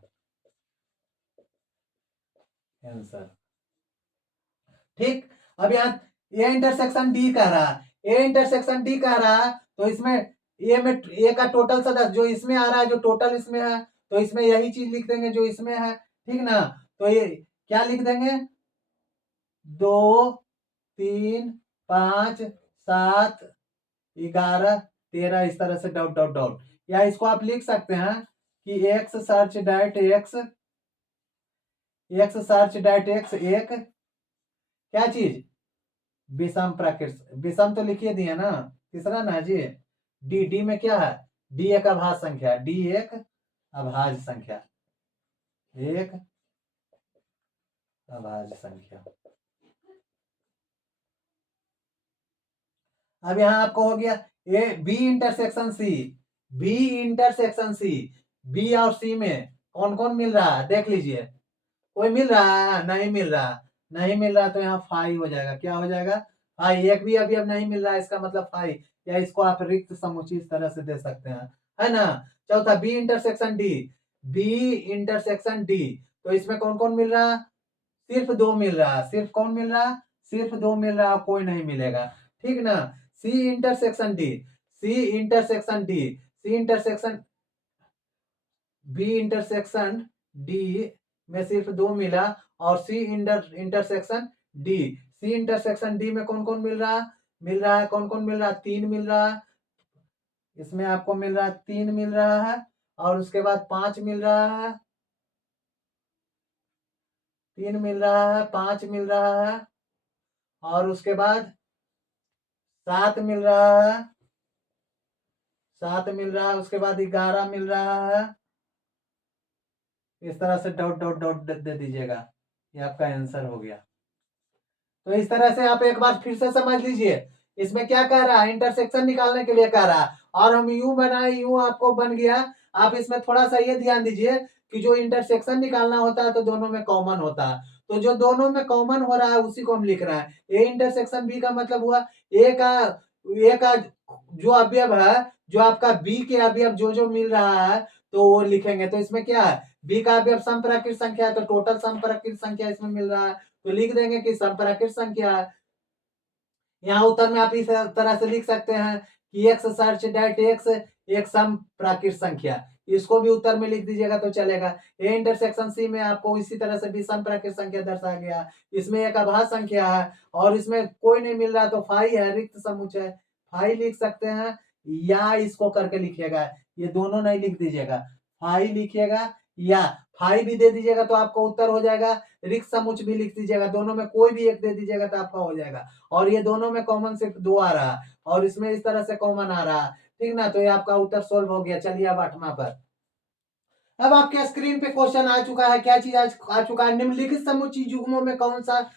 आंसर। ठीक, अब यहाँ ए इंटरसेक्शन डी कह रहा, ए इंटरसेक्शन डी कह रहा, तो इसमें ए में ए का टोटल सदस्य जो इसमें आ रहा है, जो टोटल इसमें है, तो इसमें यही चीज लिख देंगे जो इसमें है, ठीक ना। तो ये क्या लिख देंगे, 2, 3, 5, 7, 11, 13 इस तरह से डॉट डॉट डॉट, या इसको आप लिख सकते हैं कि x search dot x, x search dot x एक क्या चीज, विषम प्राकृत, विषम तो लिखिए दिए ना, तीसरा ना जी, डी, डी में क्या है, डी एक अभाज्य संख्या, डी एक अभाज्य संख्या, एक अभाज्य संख्या। अब यहां आपको हो गया A B intersection C, B intersection C, B और सी में कौन कौन मिल रहा है देख लीजिए, कोई मिल रहा है, नहीं मिल रहा, नहीं मिल रहा, तो यहाँ फाई हो जाएगा, क्या हो जाएगा, फाई, एक भी अभी अब नहीं मिल रहा है, इसका मतलब फाई, या इसको आप रिक्त समुच्चय इस तरह से दे सकते हैं, है ना। चौथा B intersection D, B intersection D, तो इसमें कौन कौन मिल रहा, सिर्फ 2 मिल रहा, सिर्फ कौन मिल रहा, सिर्फ 2 मिल रहा, कोई नहीं मिलेगा, ठीक ना। C intersection D, C intersection D, C intersection B intersection D में सिर्फ 2 मिला, और C intersection D, C intersection D में कौन कौन मिल रहा है, कौन कौन मिल रहा है, 3 मिल रहा है, इसमें आपको मिल रहा है 3 मिल रहा है, और उसके बाद 5 मिल रहा है, 3 मिल रहा है, 5 मिल रहा है, और उसके बाद 7 मिल रहा है, 7 मिल रहा है, उसके बाद 11 मिल रहा है, इस तरह से डॉट डॉट डॉट दे दीजिएगा, ये आपका आंसर हो गया। तो इस तरह से आप एक बार फिर से समझ लीजिए, इसमें क्या कह रहा है, इंटरसेक्शन निकालने के लिए कह रहा है, और हम यूं बनाए, यूं आपको बन गया। आप इसमें थोड़ा सा ये ध्यान दीजिए कि जो इंटरसेक्शन निकालना होता है तो दोनों में कॉमन होता है, तो जो दोनों में कॉमन हो रहा है उसी को हम लिख रहे हैं। ए इंटरसेक्शन बी का मतलब हुआ ए का जो अवयव है, जो आपका बी के अवयव जो जो मिल रहा है तो वो लिखेंगे। तो इसमें क्या है, बी का अवयव समप्राकृत संख्या है, तो टोटल समप्राकृत संख्या इसमें मिल रहा है, तो लिख देंगे कि समप्राकृत संख्या है। यहाँ उत्तर में आप इस तरह से लिख सकते हैं कि एक्स सर्च डैट एक्स एक सम प्राकृत संख्या, इसको भी उत्तर में लिख दीजिएगा तो चलेगा। ए इंटरसेक्शन सी में आपको इसी तरह से भी सम प्राकृत संख्या दर्शा गया, इसमें एक अभाज्य संख्या है और इसमें कोई नहीं मिल रहा, तो फाई है, रिक्त समुच्चय, फाई लिख सकते हैं, या इसको करके लिखिएगा, ये दोनों नहीं लिख दीजिएगा, फाई लिखिएगा या फाई भी दे दीजिएगा तो आपको उत्तर हो जाएगा रिक्त समुच्चय भी लिख दीजिएगा, दोनों में कोई भी एक दे दीजिएगा तो आपका हो जाएगा। और ये दोनों में कॉमन सिर्फ 2 आ रहा और इसमें इस तरह से कॉमन आ रहा, ठीक ना। तो ये आपका उत्तर सोल्व हो गया। चलिए अब 8वां पर। अब आपके स्क्रीन पे क्वेश्चन आ चुका है। क्या चीज आ चुका है? निम्नलिखित समुच्चय युग्मों में कौन सा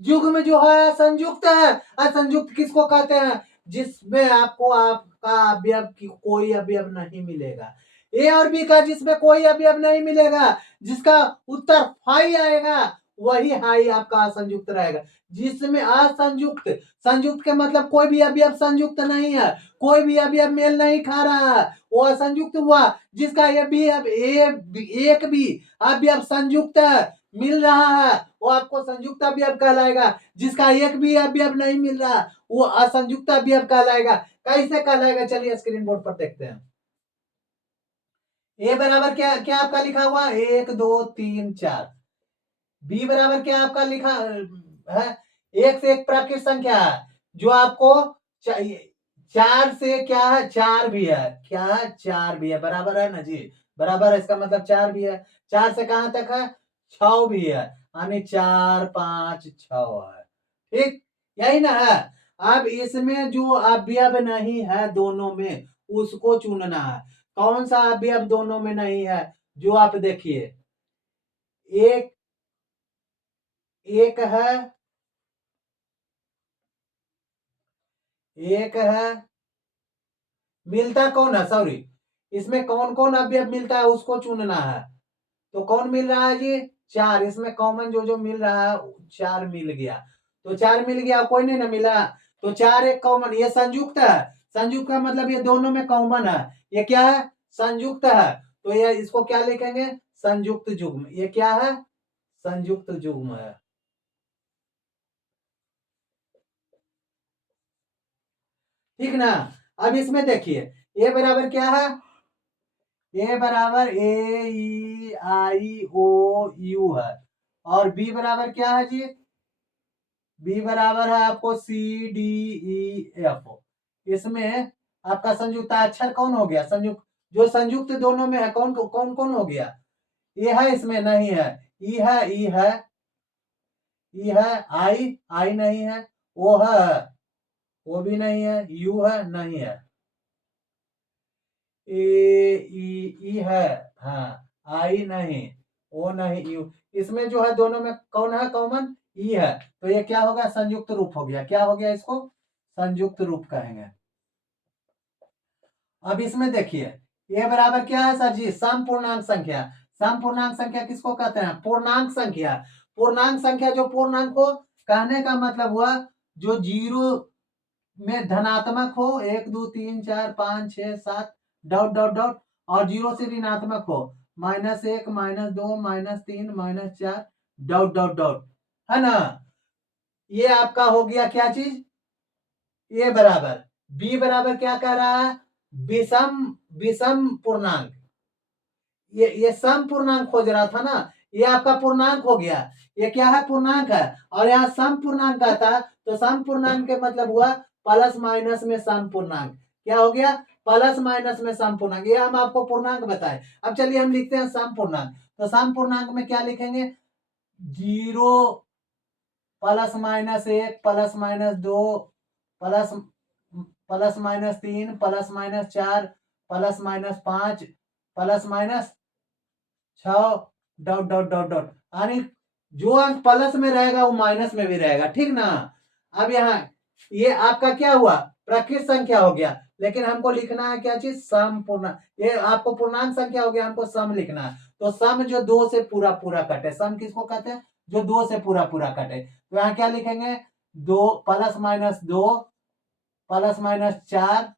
युग्म जो है संयुक्त है? असंयुक्त किसको कहते हैं? जिसमें आपको आपका अवयव की कोई अवयव नहीं मिलेगा। ए और बी का जिसमें कोई अवयव नहीं मिलेगा, जिसका उत्तर फाई आएगा, वही हाई आपका असंयुक्त रहेगा। जिसमें असंयुक्त, संयुक्त के मतलब कोई भी अवयव संयुक्त नहीं है, कोई भी अवयव मेल नहीं खा रहा है, वो असंयुक्त हुआ। जिसका ये भी एक भी अवयव संयुक्त है, मिल रहा है, वो आपको संयुक्त अवयव कहलाएगा। जिसका एक भी अवयव नहीं मिल रहा, वो असंयुक्त अवयव कहलाएगा। कैसे कहलाएगा? चलिए स्क्रीन बोर्ड पर देखते हैं। ए बराबर क्या क्या आपका लिखा हुआ? 1 2 3 4। बी बराबर क्या आपका लिखा है? 1 से 1 प्राकृत संख्या है, जो आपको चाहिए। 4 से क्या है? 4 भी है। क्या है? 4 भी है। बराबर है ना जी? बराबर है, इसका मतलब 4 भी है। 4 से कहां तक है? 6 भी है, यानी 4 5 6 है। ठीक, यही ना है। अब इसमें जो अवयव नहीं है दोनों में, उसको चुनना है। कौन सा अवयव दोनों में नहीं है? जो आप देखिए, एक एक है, एक है, मिलता कौन है? सॉरी, इसमें कौन कौन अवयव मिलता है उसको चुनना है। तो कौन मिल रहा है जी? 4। इसमें कॉमन जो जो मिल रहा है 4 मिल गया। तो 4 मिल गया, कोई नहीं ना मिला। तो 4 एक कॉमन, ये संयुक्त है। संयुक्त का मतलब ये दोनों में कॉमन है। ये क्या है? संयुक्त है। तो ये इसको क्या लिखेंगे? संयुक्त युग्म। ये क्या है? संयुक्त युग्म है। ठीक ना। अब इसमें देखिए, ए बराबर क्या है? ए बराबर ए ई आई ओ यू है। और बी बराबर क्या है जी? बी बराबर है आपको सी डी ई एफ। इसमें आपका संयुक्ताक्षर कौन हो गया? संयुक्त, जो संयुक्त दोनों में है, कौन कौन कौन हो गया? ये है, इसमें नहीं है। ई है, ई है, ई है। आई, आई नहीं है। ओ है, वो भी नहीं है। यू है, नहीं है। ई है, हाँ। आई नहीं, ओ नहीं, यू। इसमें जो है दोनों में कौन है कॉमन? ई है। तो ये क्या होगा? संयुक्त रूप हो गया। क्या हो गया? इसको संयुक्त रूप कहेंगे। अब इसमें देखिए, ए बराबर क्या है सर जी? सम पूर्णांक संख्या। सम पूर्णांक संख्या किसको कहते हैं? पूर्णांक संख्या। पूर्णांक संख्या, जो पूर्णांक को, कहने का मतलब हुआ जो जीरो में धनात्मक हो, 1 2 3 4 5 6 7 डॉट डॉट डॉट, और जीरो से ऋणात्मक हो, -1 -2 -3 -4 डॉट डॉट डॉट, है ना। ये आपका हो गया क्या चीज? ए बराबर। बी बराबर क्या कह रहा है? विषम, विषम पूर्णांक। ये सम पूर्णांक खोज रहा था ना, ये आपका पूर्णांक हो गया। ये क्या है? पूर्णांक है। और यहाँ सम पूर्णांक का था, तो सम पूर्णांक के मतलब हुआ प्लस माइनस में सम पूर्णांक। क्या हो गया? प्लस माइनस में सम पूर्णांक। ये हम आपको पूर्णांक बताए। अब चलिए हम लिखते हैं सम पूर्णांक। तो सम पूर्णांक में क्या लिखेंगे? 0 +-1 +-2 plus +-3 +-4 +-5 +-6 dot dot dot dot, यानी जो अंक प्लस में रहेगा वो माइनस में भी रहेगा। ठीक ना। अब यहाँ ये आपका क्या हुआ? प्रकृत संख्या हो गया। लेकिन हमको लिखना है क्या चीज? सम पूर्णांक। ये आपको पूर्णांक संख्या हो गया, हमको सम लिखना है। तो सम जो 2 से पूरा पूरा कटे, सम किसको कहते हैं? जो 2 से पूरा पूरा कटे। तो यहाँ क्या लिखेंगे? 2 +-2 +-4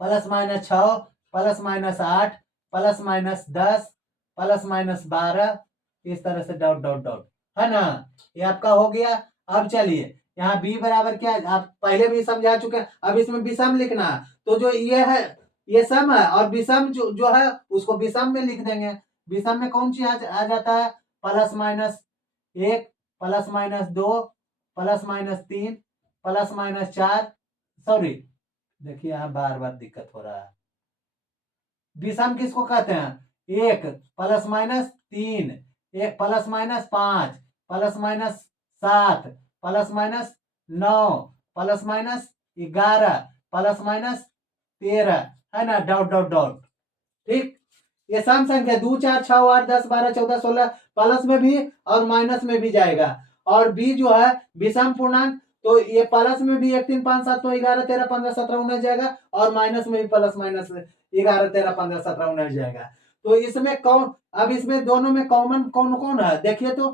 +-6 +-8 +-10 +-12, इस तरह से डॉट डॉट डॉट, है ना। ये आपका हो गया। अब चलिए, यहाँ बी बराबर क्या है? आप पहले भी समझा चुके हैं। अब इसमें विषम लिखना है। तो जो ये है, ये सम है, और विषम जो है उसको विषम में लिख देंगे। विषम में कौन सी आ जाता है? +-1 +-2 +-3 +-4। सॉरी, देखिए यहाँ बार बार दिक्कत हो रहा है। विषम किसको कहते हैं? 1 +-3 एक +-5 +-7 +-9 +-11 +-13 है ना, डॉट डॉट डॉट। ठीक, ये सम संख्या 2 4 6 8 10 12 14 16 प्लस में भी और माइनस में भी जाएगा। और बी जो है विषम पूर्णांक, तो ये प्लस में भी 1 3 5 7 9 11 13 15 17 19 जाएगा, और माइनस में भी प्लस माइनस 11 13 15 17 19 जाएगा। तो इसमें कौन, अब इसमें दोनों में कॉमन कौन कौन है देखिए तो,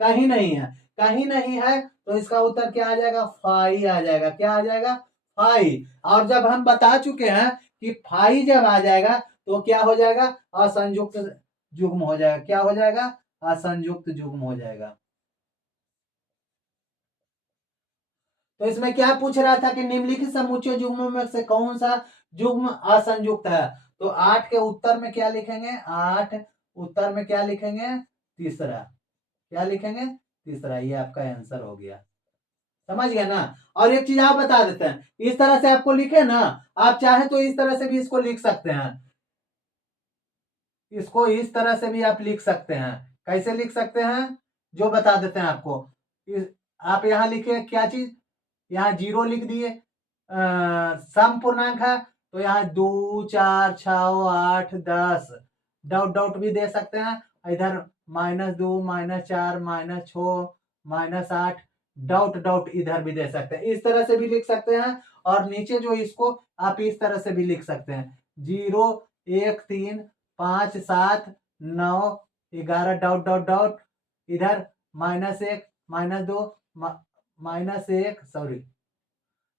कहीं नहीं है, कहीं नहीं है, तो इसका उत्तर क्या आ जाएगा, फाई आ जाएगा। क्या आ जाएगा, फाई। और जब हम बता चुके हैं कि फाई जब आ जाएगा तो क्या हो जाएगा, असंयुक्त युग्म हो जाएगा। क्या हो जाएगा, असंयुक्त युग्म हो जाएगा। तो इसमें क्या पूछ रहा था कि निम्नलिखित समुच्चय युग्मों में से कौन सा युग्म असंयुक्त है। तो 8 के उत्तर में क्या लिखेंगे, 8 उत्तर में क्या लिखेंगे, तीसरा। क्या लिखेंगे, तीसरा। ये आपका आंसर हो गया। समझ गया ना। और एक चीज आप बता देते हैं, इस तरह से आपको लिखे ना, आप चाहे तो इस तरह से भी इसको लिख सकते हैं। इसको इस तरह से भी आप लिख सकते हैं। कैसे लिख सकते हैं, जो बता देते हैं आपको। आप यहां लिखे क्या चीज, यहाँ 0 लिख दिए, सम पूर्णांक है, तो यहाँ 2 4 6 8 10 डॉट डॉट भी दे सकते हैं। इधर -2 -4 -6 -8 डॉट डॉट इधर भी दे सकते हैं। इस तरह से भी लिख सकते हैं। और नीचे जो इसको आप इस तरह से भी लिख सकते हैं, 0 1 3 5 7 9 11 डॉट डॉट डॉट, इधर -1 -2 -1 sorry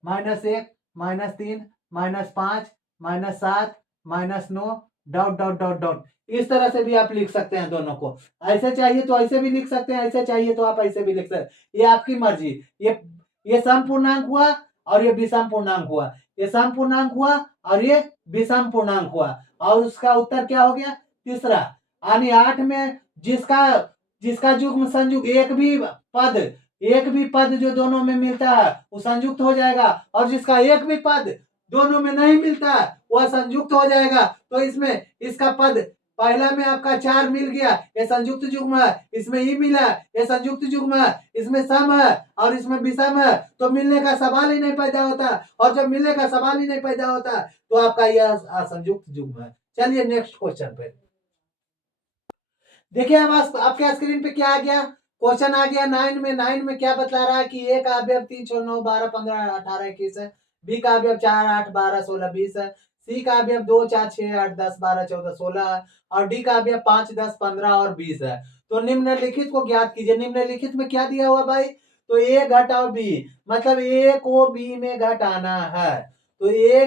-1 -3 -5 -7 -9 dot dot dot dot. इस तरह से भी आप लिख सकते हैं दोनों को। ऐसे चाहिए तो ऐसे भी लिख सकते हैं, ऐसे चाहिए तो आप ऐसे भी लिख सकते हैं, ये आपकी मर्जी। ये सम पूर्णांक हुआ और ये विषम पूर्णांक हुआ, ये सम पूर्णांक हुआ और ये विषम पूर्णांक हुआ, और उसका उत्तर क्या हो गया, तीसरा। यानी 8 में जिसका जिसका युग्म संयुग्म एक भी पद जो दोनों में मिलता है वो संयुक्त हो जाएगा, और जिसका एक भी पद दोनों में नहीं मिलता है वह संयुक्त हो जाएगा। तो इसमें इसका पद पहला में आपका 4 मिल गया, ये संयुक्त युग्म है। इसमें ई मिला, ये संयुक्त युग्म है। इसमें सम है और इसमें विषम है, तो मिलने का सवाल ही नहीं पैदा होता। और जब मिलने का सवाल ही नहीं पैदा होता तो आपका यह असंयुक्त युग्म है। चलिए नेक्स्ट क्वेश्चन पे देखिए। अब आपके स्क्रीन पे क्या आ गया, क्वेश्चन आ गया 9 में क्या बता रहा है कि ए का अवयव 3 6 9 12 15 18 21 है, बी का अवयव 4 8 12 16 20 है, सी का अवयव 2 4 6 8 10 12 14 16 है, और डी का अवयव 5 10 15 और 20 है। तो निम्नलिखित को ज्ञात कीजिए। निम्नलिखित में क्या दिया हुआ भाई, तो ए घटाओ बी, मतलब ए को बी में घटाना है। तो ए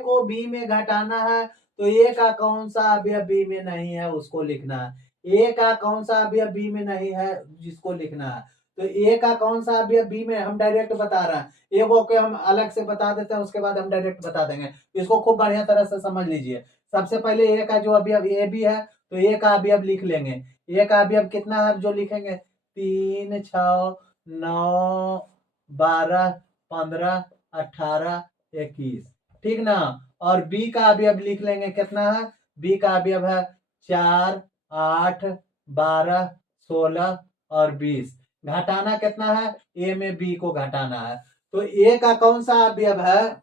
को बी में घटाना है, तो ए का कौन सा अवयव बी में नहीं है उसको लिखना है। ए का कौन सा अवयव बी में नहीं है जिसको लिखना है। तो ए का कौन सा अवयव बी में, हम डायरेक्ट बता रहे हैं, ए को हम अलग से बता देते हैं, उसके बाद हम डायरेक्ट बता देंगे। इसको खूब बढ़िया तरह से समझ लीजिए। सबसे पहले ए का जो अवयव ए बी है, तो ए का अवयव लिख लेंगे। ए का अवयव कितना है जो लिखेंगे, 3 6 9 12 15 18 21, ठीक ना। और बी का अवयव लिख लेंगे, कितना है, बी का अवयव है 4 8 12 16 और 20। घटाना कितना है, ए में बी को घटाना है। तो ए का कौन सा अवयव है,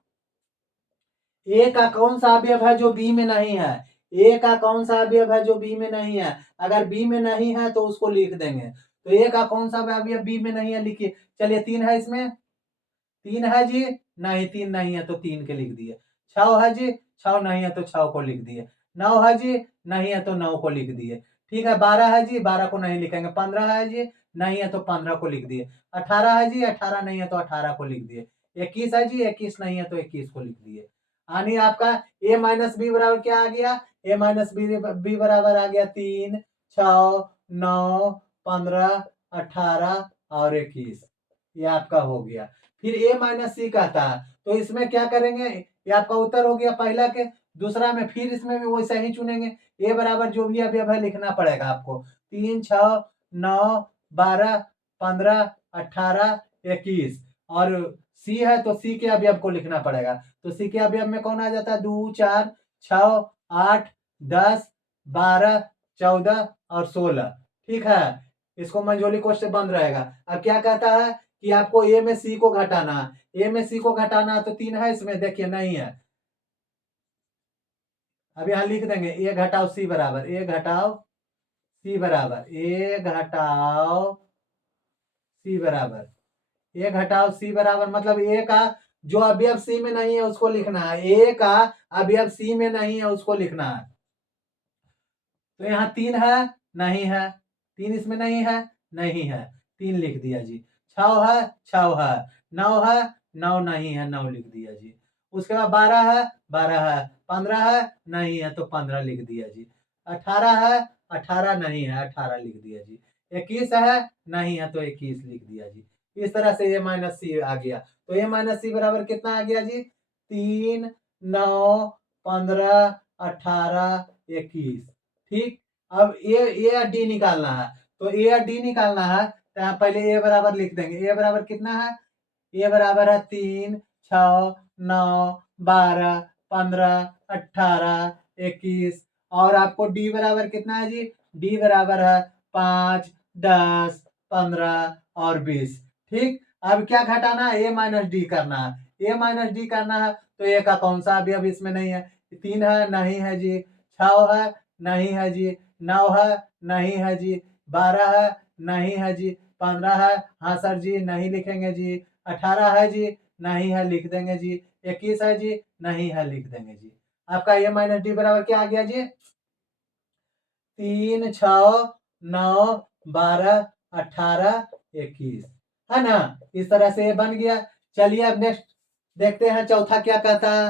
ए का कौन सा अवयव है जो बी में नहीं है, ए का कौन सा अवयव है जो बी में नहीं है। अगर बी में नहीं है तो उसको लिख देंगे। तो ए का कौन सा अवयव बी में नहीं है लिखिए। चलिए 3 है, इसमें 3 है जी, नहीं 3 नहीं है तो 3 के लिख दिए। 6 है जी, 6 नहीं है तो 6 को लिख दिए। 9 है जी, नहीं है तो 9 को लिख दिए। ठीक है, 12 है जी, 12 को नहीं लिखेंगे। 15 है जी, नहीं है तो 15 को लिख दिए। 18 है जी, 18 नहीं है तो 18 को लिख दिए। 21 है जी, 21 नहीं है तो 21 को लिख दिए। यानी आपका a माइनस बी बराबर क्या आ गया, a माइनस बी बराबर आ गया 3 6 9 15 18 और 21। ये आपका हो गया। फिर a माइनस सी का था, तो इसमें क्या करेंगे, ये आपका उत्तर हो गया पहला के। दूसरा में फिर इसमें भी वैसे ही चुनेंगे, a बराबर जो भी अवयव है लिखना पड़ेगा आपको, 3 6 9 12 15 18 21। और सी है तो सी के अवयव को लिखना पड़ेगा। तो सी के अवयव में कौन आ जाता है, 2 4 6 8 10 12 14 और 16। ठीक है, इसको मंझोली क्वेश्चन बंद रहेगा। अब क्या कहता है कि आपको ए में सी को घटाना, ए में सी को घटाना, तो 3 है इसमें, देखिए नहीं है। अब यहाँ लिख देंगे ए घटाओ सी बराबर, ए घटाओ सी बराबर, ए घटाओ सी बराबर, ए घटाओ सी बराबर मतलब ए का जो अवयव सी में नहीं है उसको लिखना है, ए का अवयव सी में नहीं है उसको लिखना है। तो यहाँ 3 है, नहीं है, 3 इसमें नहीं है, नहीं है, 3 लिख दिया जी। 6 है, 6 है, 9 है, 9 नहीं है, 9 लिख दिया जी। उसके बाद 12 है, 12 है, 15 है, नहीं है तो 15 लिख दिया जी। 18 है, 18 नहीं है, 18 लिख दिया जी। 21 है, नहीं है तो 21 लिख दिया जी। इस तरह से ए माइनस सी आ गया। तो ए माइनस सी बराबर कितना आ गया जी? 3, 9, 15, 18, 21। ठीक, अब ए या डी निकालना है। तो ए या डी निकालना है तो यहाँ पहले ए बराबर लिख देंगे। ए बराबर कितना है? ए बराबर है 3, 6, 9, 12, 15, 18, 21। और आपको डी बराबर कितना है जी? डी बराबर है 5, 10, 15 और 20। ठीक, अब क्या घटाना है? ए माइनस डी करना है। ए माइनस डी करना है तो ए का कौन सा अभी इसमें नहीं है? 3 है, नहीं है जी। 6 है, नहीं है जी। 9 है, नहीं है जी। 12 है, नहीं है जी। 15 है, हाँ सर जी, नहीं लिखेंगे जी। 18 है जी, नहीं है, लिख देंगे जी। 21 है जी, नहीं है, लिख देंगे जी। आपका ए माइनस डी बराबर क्या आ गया जी? 3, 6, 9, 12, 18, 21, है ना? इस तरह से ये बन गया। चलिए अब नेक्स्ट देखते हैं चौथा क्या कहता है।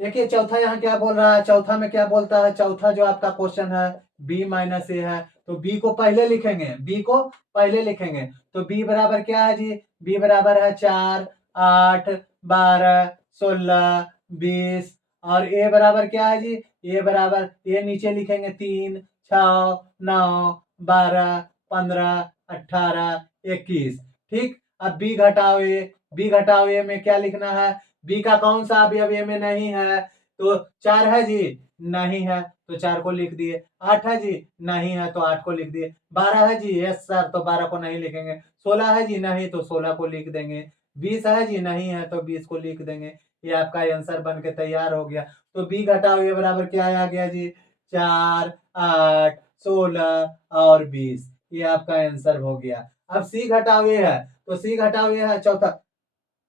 देखिए चौथा यहाँ क्या बोल रहा है, चौथा में क्या बोलता है। चौथा जो आपका क्वेश्चन है b माइनस ए है, तो b को पहले लिखेंगे, b को पहले लिखेंगे। तो b बराबर क्या है जी? b बराबर है 4, 8, 12, 16, 20। और a बराबर क्या है जी? a बराबर, a नीचे लिखेंगे 3, 6, 9, 12, 15, 18, 21। ठीक, अब b घटाओ a, b घटाओ a में क्या लिखना है? बी का कौन सा अवयव ए में नहीं है? तो 4 है जी, नहीं है तो 4 को लिख दिए। 8 है जी, नहीं है तो 8 को लिख दिए। 12 है जी, यस सर, तो 12 को नहीं लिखेंगे। 16 है जी, नहीं तो 16 को लिख देंगे। 20 है जी, नहीं है तो 20 को लिख देंगे। ये आपका आंसर बन के तैयार हो गया। तो बी घटाओ ए बराबर क्या आ गया जी? 4, 8, 16 और 20। ये आपका आंसर हो गया। अब सी घटाओ ए है, तो सी घटाओ ए है चौथा।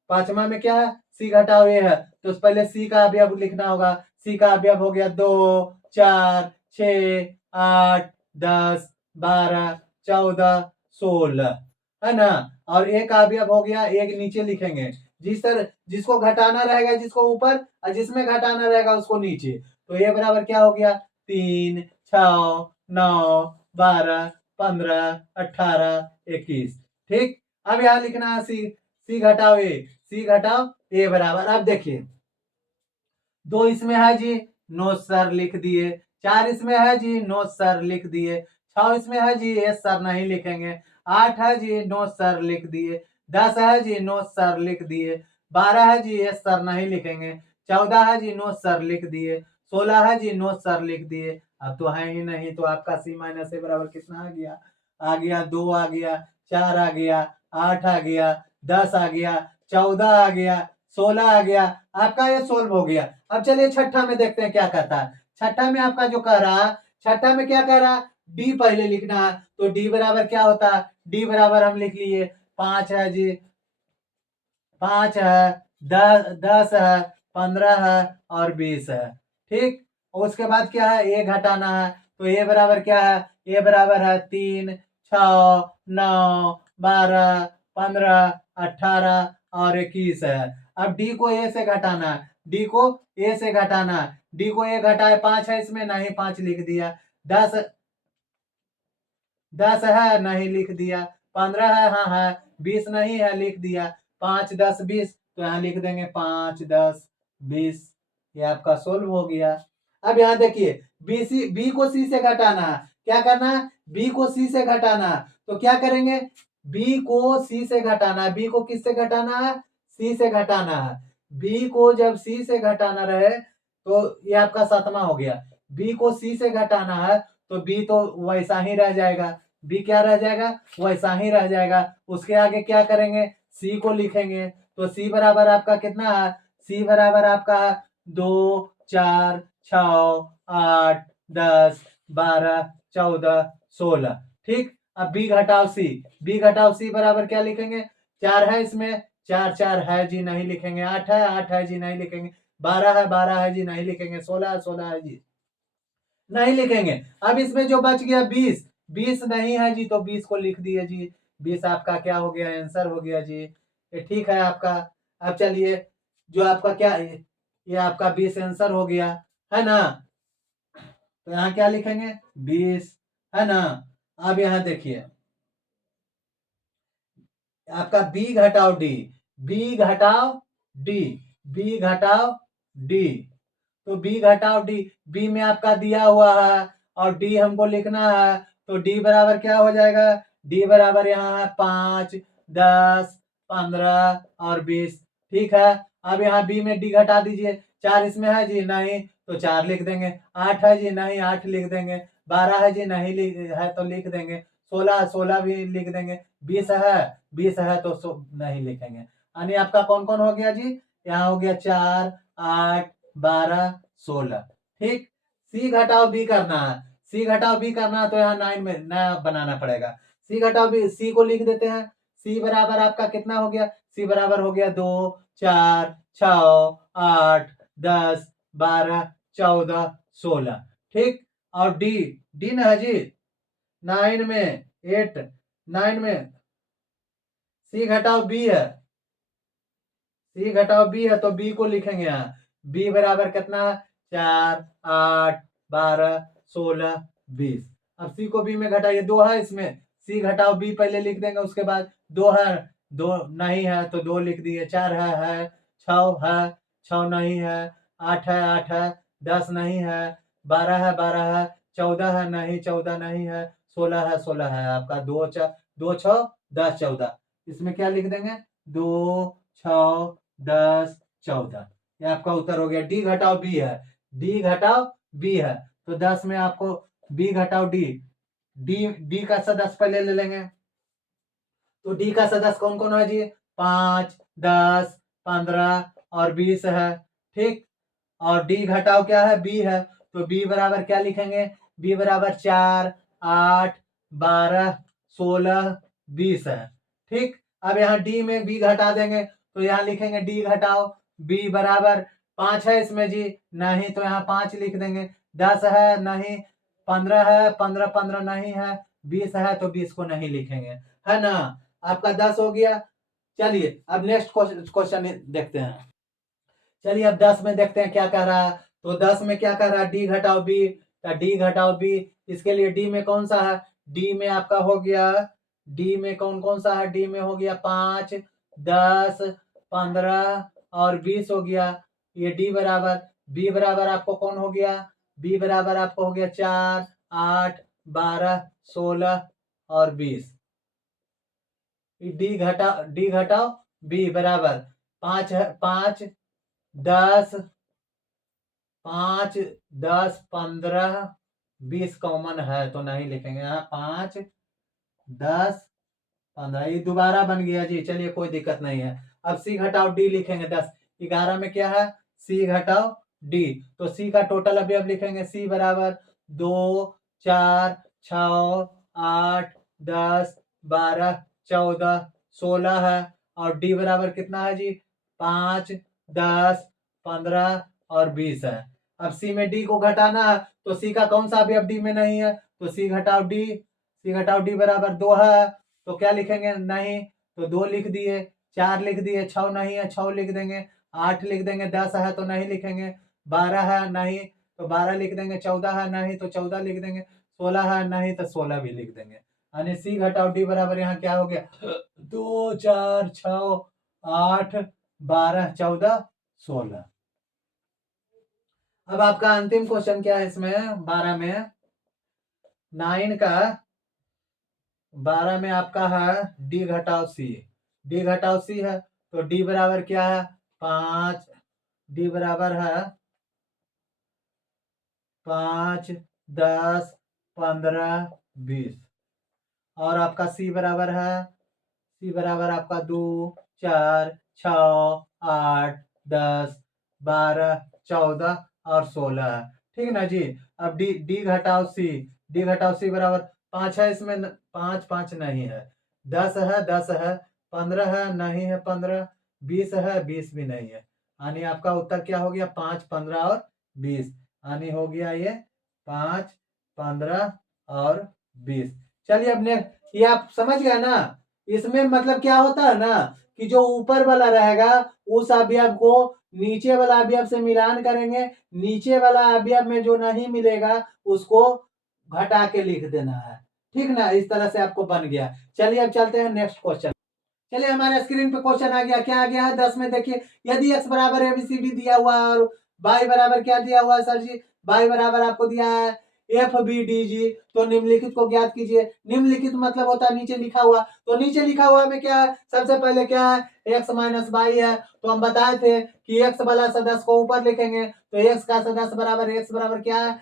पांचवा में क्या है? सी घटाओ ए है, तो पहले सी का अवयव लिखना होगा। सी का अवयव हो गया 2, 4, 6, 8, 10, 12, 14, 16, है ना? और ए का अवयव हो गया, एक नीचे लिखेंगे। जिसको घटाना रहेगा जिसको ऊपर, और जिसमें घटाना रहेगा उसको नीचे। तो ए बराबर क्या हो गया? 3, 6, 9, 12, 15, 18, 21। ठीक, अब यहाँ लिखना है सी घटाओ ए, सी घटाओ ए बराबर, अब देखिए 2 इसमें है जी, नो सर लिख दिए। 4 इसमें है जी, नो सर लिख दिए। 6 इसमें है जी, यस सर नहीं लिखेंगे। 8 है जी, नो सर लिख दिए। 10 है जी, नो सर लिख दिए। 12 है जी, यस सर नहीं लिखेंगे। 14 है जी, नो सर लिख दिए। 16 है जी, नो सर लिख दिए। अब तो है ही नहीं, तो आपका सी माइनस ए बराबर कितना आ गया? आ गया 2 आ गया, 4 आ गया, 8 आ गया, 10 आ गया, 14 आ गया, 16 आ गया। आपका ये सोल्व हो गया। अब चलिए छठा में देखते हैं क्या कहता है। छठा में आपका जो कह रहा, छठा में क्या कह रहा? डी पहले लिखना है। तो डी बराबर क्या होता है? डी बराबर हम लिख लिए 5 है जी, 5 है, 10 है, 15 है और 20 है। ठीक, उसके बाद क्या है? ए घटाना है। तो ए बराबर क्या है? ए बराबर है 3, 6, 9, 12, 15, 18 और 21 है। अब डी को ए से घटाना है, डी को ए से घटाना है। डी को ए घटाए, 5 है इसमें, नहीं 5 लिख दिया। 10 है, नहीं लिख दिया। 15 है, हाँ है। 20 नहीं है, लिख दिया। 5, 10, 20, तो यहाँ लिख देंगे 5, 10, 20। ये आपका सोल्व हो गया। अब यहाँ देखिए बी को सी से घटाना है। क्या करना है? बी को सी से घटाना है। तो क्या करेंगे? बी को सी से घटाना है। बी को किससे घटाना है? सी से घटाना है। बी को जब सी से घटाना रहे तो ये आपका 7वां हो गया। बी को सी से घटाना है तो बी तो वैसा ही रह जाएगा, बी क्या रह जाएगा, वैसा ही रह जाएगा। उसके आगे क्या करेंगे, सी को लिखेंगे। तो सी बराबर आपका कितना है, सी बराबर आपका 2 4 6 8 10 12 14 16। ठीक, अब बी घटाओ सी, बी घटाओ सी बराबर क्या लिखेंगे, 4 है इसमें, 4 4 है जी नहीं लिखेंगे, 8 है, 8 है जी नहीं लिखेंगे, 12 है, 12 है जी नहीं लिखेंगे, 16 है, 16 है जी नहीं लिखेंगे। अब इसमें जो बच गया 20, 20 नहीं है जी तो 20 को लिख दिए जी, 20 आपका क्या हो गया, आंसर हो गया जी। ये ठीक है आपका। अब चलिए जो आपका क्या ये आपका 20 आंसर हो गया है ना। तो यहाँ क्या लिखेंगे, 20 है ना। अब यहाँ देखिए आपका बी घटाओ डी, बी घटाओ डी, बी घटाओ डी। तो बी घटाओ डी, बी में आपका दिया हुआ है और डी हमको लिखना है। तो डी बराबर क्या हो जाएगा, डी बराबर यहाँ है 5 10 15 और 20। ठीक है, अब यहाँ बी में डी घटा दीजिए, 4 इसमें है जी नहीं तो 4 लिख देंगे, 8 है जी नहीं 8 लिख देंगे, 12 है जी नहीं है तो लिख देंगे, 16 16 भी लिख देंगे, 20 है, 20 है तो नहीं लिखेंगे। यानी आपका कौन कौन हो गया जी, यहाँ हो गया 4 8 12 16। ठीक, सी घटाओ बी करना है, सी घटाओ बी करना है तो यहाँ 9 में नया बनाना पड़ेगा। सी घटाओ बी, सी को लिख देते हैं, सी बराबर आपका कितना हो गया, सी बराबर हो गया 2 4 6 8 10 12 14 16। ठीक, और डी, डी ना है जी 9 में 8, 9 में सी घटाओ बी है, सी घटाओ बी है तो बी को लिखेंगे यहाँ, बी बराबर कितना है 4 8 12 16 20। अब सी को बी में घटाइए, 2 है इसमें, सी घटाओ बी पहले लिख देंगे, उसके बाद 2 है, 2 नहीं है तो 2 लिख दिए, 4 है, 6 है, 6 नहीं है, 8 है, 8 है, 10 नहीं है, 12 है, 12 है, 14 है नहीं, 14 नहीं है, 16 है, 16 है। आपका 2 4 2 6 10 14, इसमें क्या लिख देंगे 2 6 10 14। ये आपका उत्तर हो गया। डी घटाओ बी है, डी घटाओ बी है तो 10 में आपको बी घटाओ डी, डी डी का सदस्य पहले ले लेंगे। तो डी का सदस्य कौन कौन है जी, 5 10 15 और 20 है। ठीक, और डी घटाओ क्या है, बी है, तो बी बराबर क्या लिखेंगे, बी बराबर 4 8 12 16 20 है। ठीक, अब यहाँ डी में बी घटा देंगे तो यहाँ लिखेंगे डी घटाओ बी बराबर 5 है इसमें जी नहीं तो यहाँ 5 लिख देंगे, 10 है नहीं, 15 है, 15 15 नहीं है, 20 है तो 20 को नहीं लिखेंगे, है ना। आपका 10 हो गया। चलिए अब नेक्स्ट क्वेश्चन देखते हैं। चलिए अब 10 में देखते हैं क्या कह रहा है। तो 10 में क्या कह रहा है, डी घटाओ बी, तो डी घटाओ बी, इसके लिए डी में कौन सा है, डी में आपका हो गया, डी में कौन कौन सा है, डी में हो गया 5 10 15 और 20 हो गया। ये डी बराबर, बी बराबर आपको कौन हो गया, बी बराबर आपको हो गया 4 8 12 16 और 20। डी घटाओ बी बराबर 5 है, 5 10 5 10 15 20 कॉमन है तो नहीं लिखेंगे यहाँ, 5 10 15 ये दोबारा बन गया जी। चलिए कोई दिक्कत नहीं है। अब सी घटाओ डी लिखेंगे, 10 11 में क्या है, सी घटाओ डी, तो सी का टोटल अभी अब लिखेंगे, सी बराबर 2 4 6 8 10 12 14 16 है और डी बराबर कितना है जी 5 10 15 और 20 है। अब सी में डी को घटाना है तो सी का कौन सा भी अब डी में नहीं है तो सी घटाओ डी, सी घटाओ डी बराबर 2 है तो क्या लिखेंगे नहीं तो 2 लिख दिए, 4 लिख दिए, 6 नहीं है 6 लिख देंगे, 8 लिख देंगे, 10 है तो नहीं लिखेंगे, 12 है नहीं तो 12 लिख देंगे, 14 है नहीं तो 14 लिख देंगे, 16 है नहीं तो 16 भी लिख देंगे। यानी सी घटाओ डी बराबर यहाँ क्या हो गया 2 4 6 8 12 14 16। अब आपका अंतिम क्वेश्चन क्या है इसमें 12 में, 9 का 12 में आपका है डी घटाओ सी, डी घटाओ सी है तो डी बराबर क्या है 5, डी बराबर है 5 10 15, 20। और आपका सी बराबर है, सी बराबर आपका 2, 4, 6, 8, 10, 12, 14 और 16 है। ठीक है ना जी। अब डी डी घटाओ सी, डी घटाओ सी बराबर 5 है, इसमें 5 5 नहीं है, 10 है, 10 है, 15 है, नहीं है 15, 20 है, 20 भी नहीं है। यानी आपका उत्तर क्या हो गया, 5, 15 और 20। यानी हो गया ये 5, 15 और 20। चलिए अब नेक्स्ट, ये आप समझ गए ना। इसमें मतलब क्या होता है ना कि जो ऊपर वाला रहेगा उस अवयव को नीचे वाला अवयव से मिलान करेंगे, नीचे वाला अवयव में जो नहीं मिलेगा उसको घटा के लिख देना है। ठीक ना, इस तरह से आपको बन गया। चलिए अब चलते हैं नेक्स्ट क्वेश्चन। चलिए हमारे स्क्रीन पे क्वेश्चन आ गया, क्या आ गया है 10 में। देखिए, यदि x बराबर ABCD दिया हुआ है और y बराबर क्या दिया हुआ है सर जी, y बराबर आपको दिया है FBDG, तो निम्नलिखित को ज्ञात कीजिए। निम्नलिखित मतलब होता है नीचे लिखा हुआ, तो नीचे लिखा हुआ में क्या है, सबसे पहले क्या है, x माइनस वाई है। तो हम बताए थे कि x वाला सदस्य को ऊपर लिखेंगे, तो x का सदस्य बराबर x बराबर क्या है,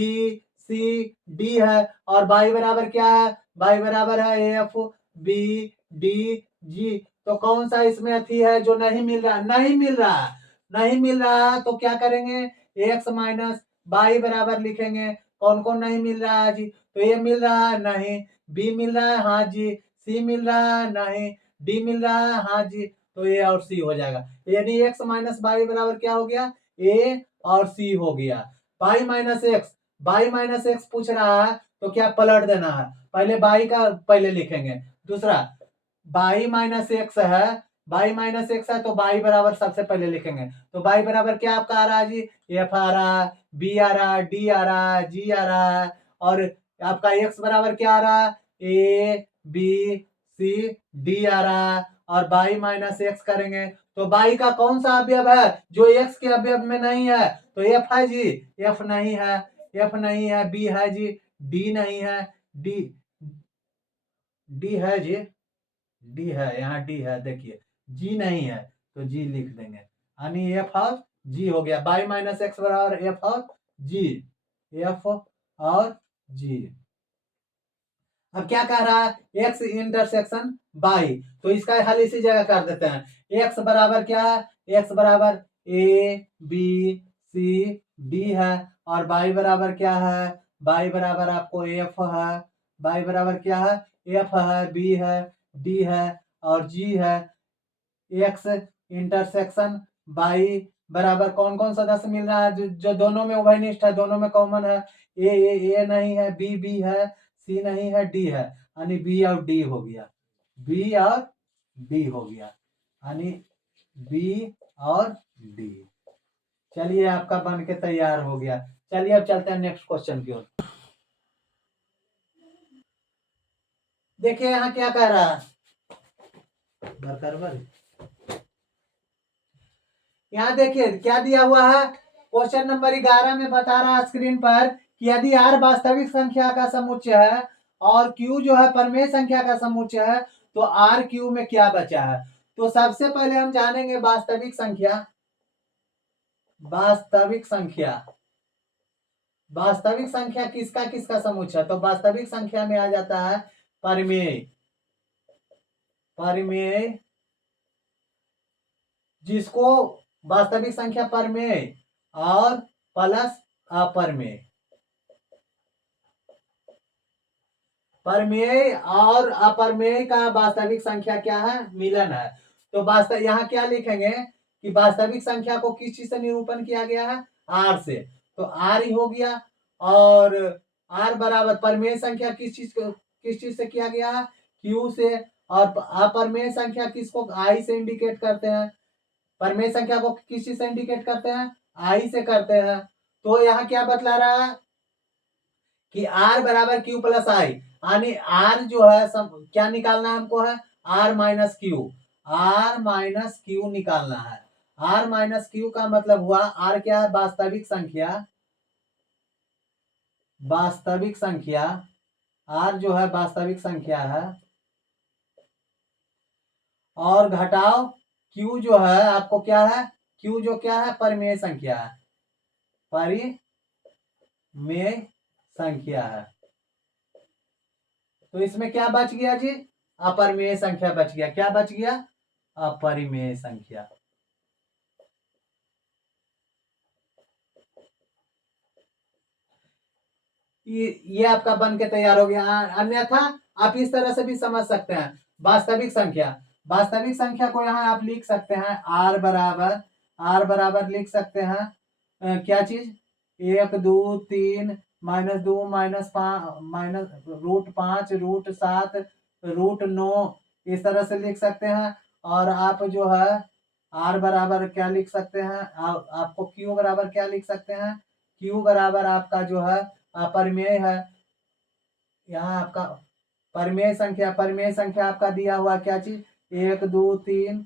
ABCD है। और y बराबर क्या है, y बराबर है FBDG। तो कौन सा इसमें अथी है जो नहीं मिल रहा, नहीं मिल रहा, नहीं मिल रहा, तो क्या करेंगे, x माइनस वाई बराबर लिखेंगे। कौन कौन नहीं मिल रहा है जी, तो ये मिल रहा है नहीं, बी मिल रहा है हाँ जी, सी मिल रहा है नहीं, डी मिल रहा है हाँ जी, तो ए और सी हो जाएगा। यानी x माइनस वाई बराबर क्या हो गया, ए और सी हो गया। Y minus X, Y minus X पूछ रहा है तो क्या पलट देना है, पहले वाई का पहले लिखेंगे। दूसरा वाई माइनस एक्स है, वाई माइनस एक्स है तो वाई बराबर सबसे पहले लिखेंगे। तो वाई बराबर क्या आपका आ रहा है जी, एफ आ रहा है, बी आ रहा है, डी आ रहा है, जी आ रहा है। और आपका एक्स बराबर क्या आ रहा है, ए बी सी डी आ रहा है। और वाई माइनस एक्स करेंगे तो वाई का कौन सा अवयव है जो एक्स के अवयव में नहीं है, तो एफ है जी, एफ नहीं है, एफ नहीं है, बी है जी, डी नहीं है, डी डी है जी, डी है, यहाँ डी है, देखिए जी नहीं है तो जी लिख देंगे। यानी एफ और जी हो गया, बाई माइनस एक्स बराबर एफ और जी, एफ और जी। अब क्या कह रहा है, एक्स इंटरसेक्शन बाई, तो इसका हल इसी जगह कर देते हैं। एक्स बराबर क्या है, एक्स बराबर ए बी सी डी है। और बाई बराबर क्या है, बाई बराबर आपको एफ है, बाई बराबर क्या है, एफ है, बी है, डी है और जी है। एक्स इंटरसेक्शन बाई बराबर कौन कौन सदस्य मिल रहा है, जो दोनों में उभयनिष्ठ है, दोनों में कॉमन है। ए नहीं है, बी बी है, सी नहीं है, डी है, यानी बी और डी हो गया, बी और डी हो गया, यानी बी और डी। चलिए आपका बन के तैयार हो गया। चलिए अब चलते हैं नेक्स्ट क्वेश्चन की ओर। देखिए यहाँ क्या कह रहा है, यहाँ देखिए क्या दिया हुआ है, क्वेश्चन नंबर 11 में बता रहा है स्क्रीन पर कि यदि R वास्तविक संख्या का समुच्चय है और Q जो है परमेय संख्या का समुच्चय है, तो R Q में क्या बचा है। तो सबसे पहले हम जानेंगे वास्तविक संख्या, वास्तविक संख्या, वास्तविक संख्या किसका किसका समुच्चय, तो वास्तविक संख्या में आ जाता है परमेय, परमेय जिसको वास्तविक संख्या परमेय और प्लस अपरमेय, परमेय और अपरमेय का वास्तविक संख्या क्या है, मिलन है। तो वास्तव यहाँ क्या लिखेंगे कि वास्तविक संख्या को किस चीज से निरूपण किया गया है, आर से, तो आर ही हो गया। और आर बराबर परमेय संख्या किस चीज से किया गया है, क्यू से। और अपरमेय संख्या किसको आई से इंडिकेट करते हैं, परमेय संख्या को किस चीज से इंडिकेट करते हैं, आई से करते हैं। तो यहाँ क्या बतला रहा है कि आर बराबर क्यू प्लस आई, यानी आर जो है क्या निकालना है हमको है, R minus Q, R minus Q निकालना है। आर माइनस क्यू का मतलब हुआ, आर क्या है, वास्तविक संख्या, वास्तविक संख्या, आर जो है वास्तविक संख्या है, और घटाओ क्यू जो है आपको क्या है, क्यू जो क्या है, परिमेय संख्या है, परिमेय संख्या है। तो इसमें क्या बच गया जी? अपरिमेय संख्या बच गया। क्या बच गया? अपरिमेय संख्या। ये आपका बन के तैयार हो गया। अन्यथा आप इस तरह से भी समझ सकते हैं। वास्तविक संख्या, वास्तविक संख्या को यहाँ आप लिख सकते हैं आर बराबर लिख सकते हैं क्या चीज? 1 2 3 -2 -5 √5 √7 √9 इस तरह से लिख सकते हैं। और आप जो है आर बराबर क्या लिख सकते हैं? आपको क्यू बराबर क्या लिख सकते हैं? क्यू बराबर आपका जो है अपरिमेय है। यहाँ आपका परिमेय संख्या आपका दिया हुआ क्या चीज? 1 2 3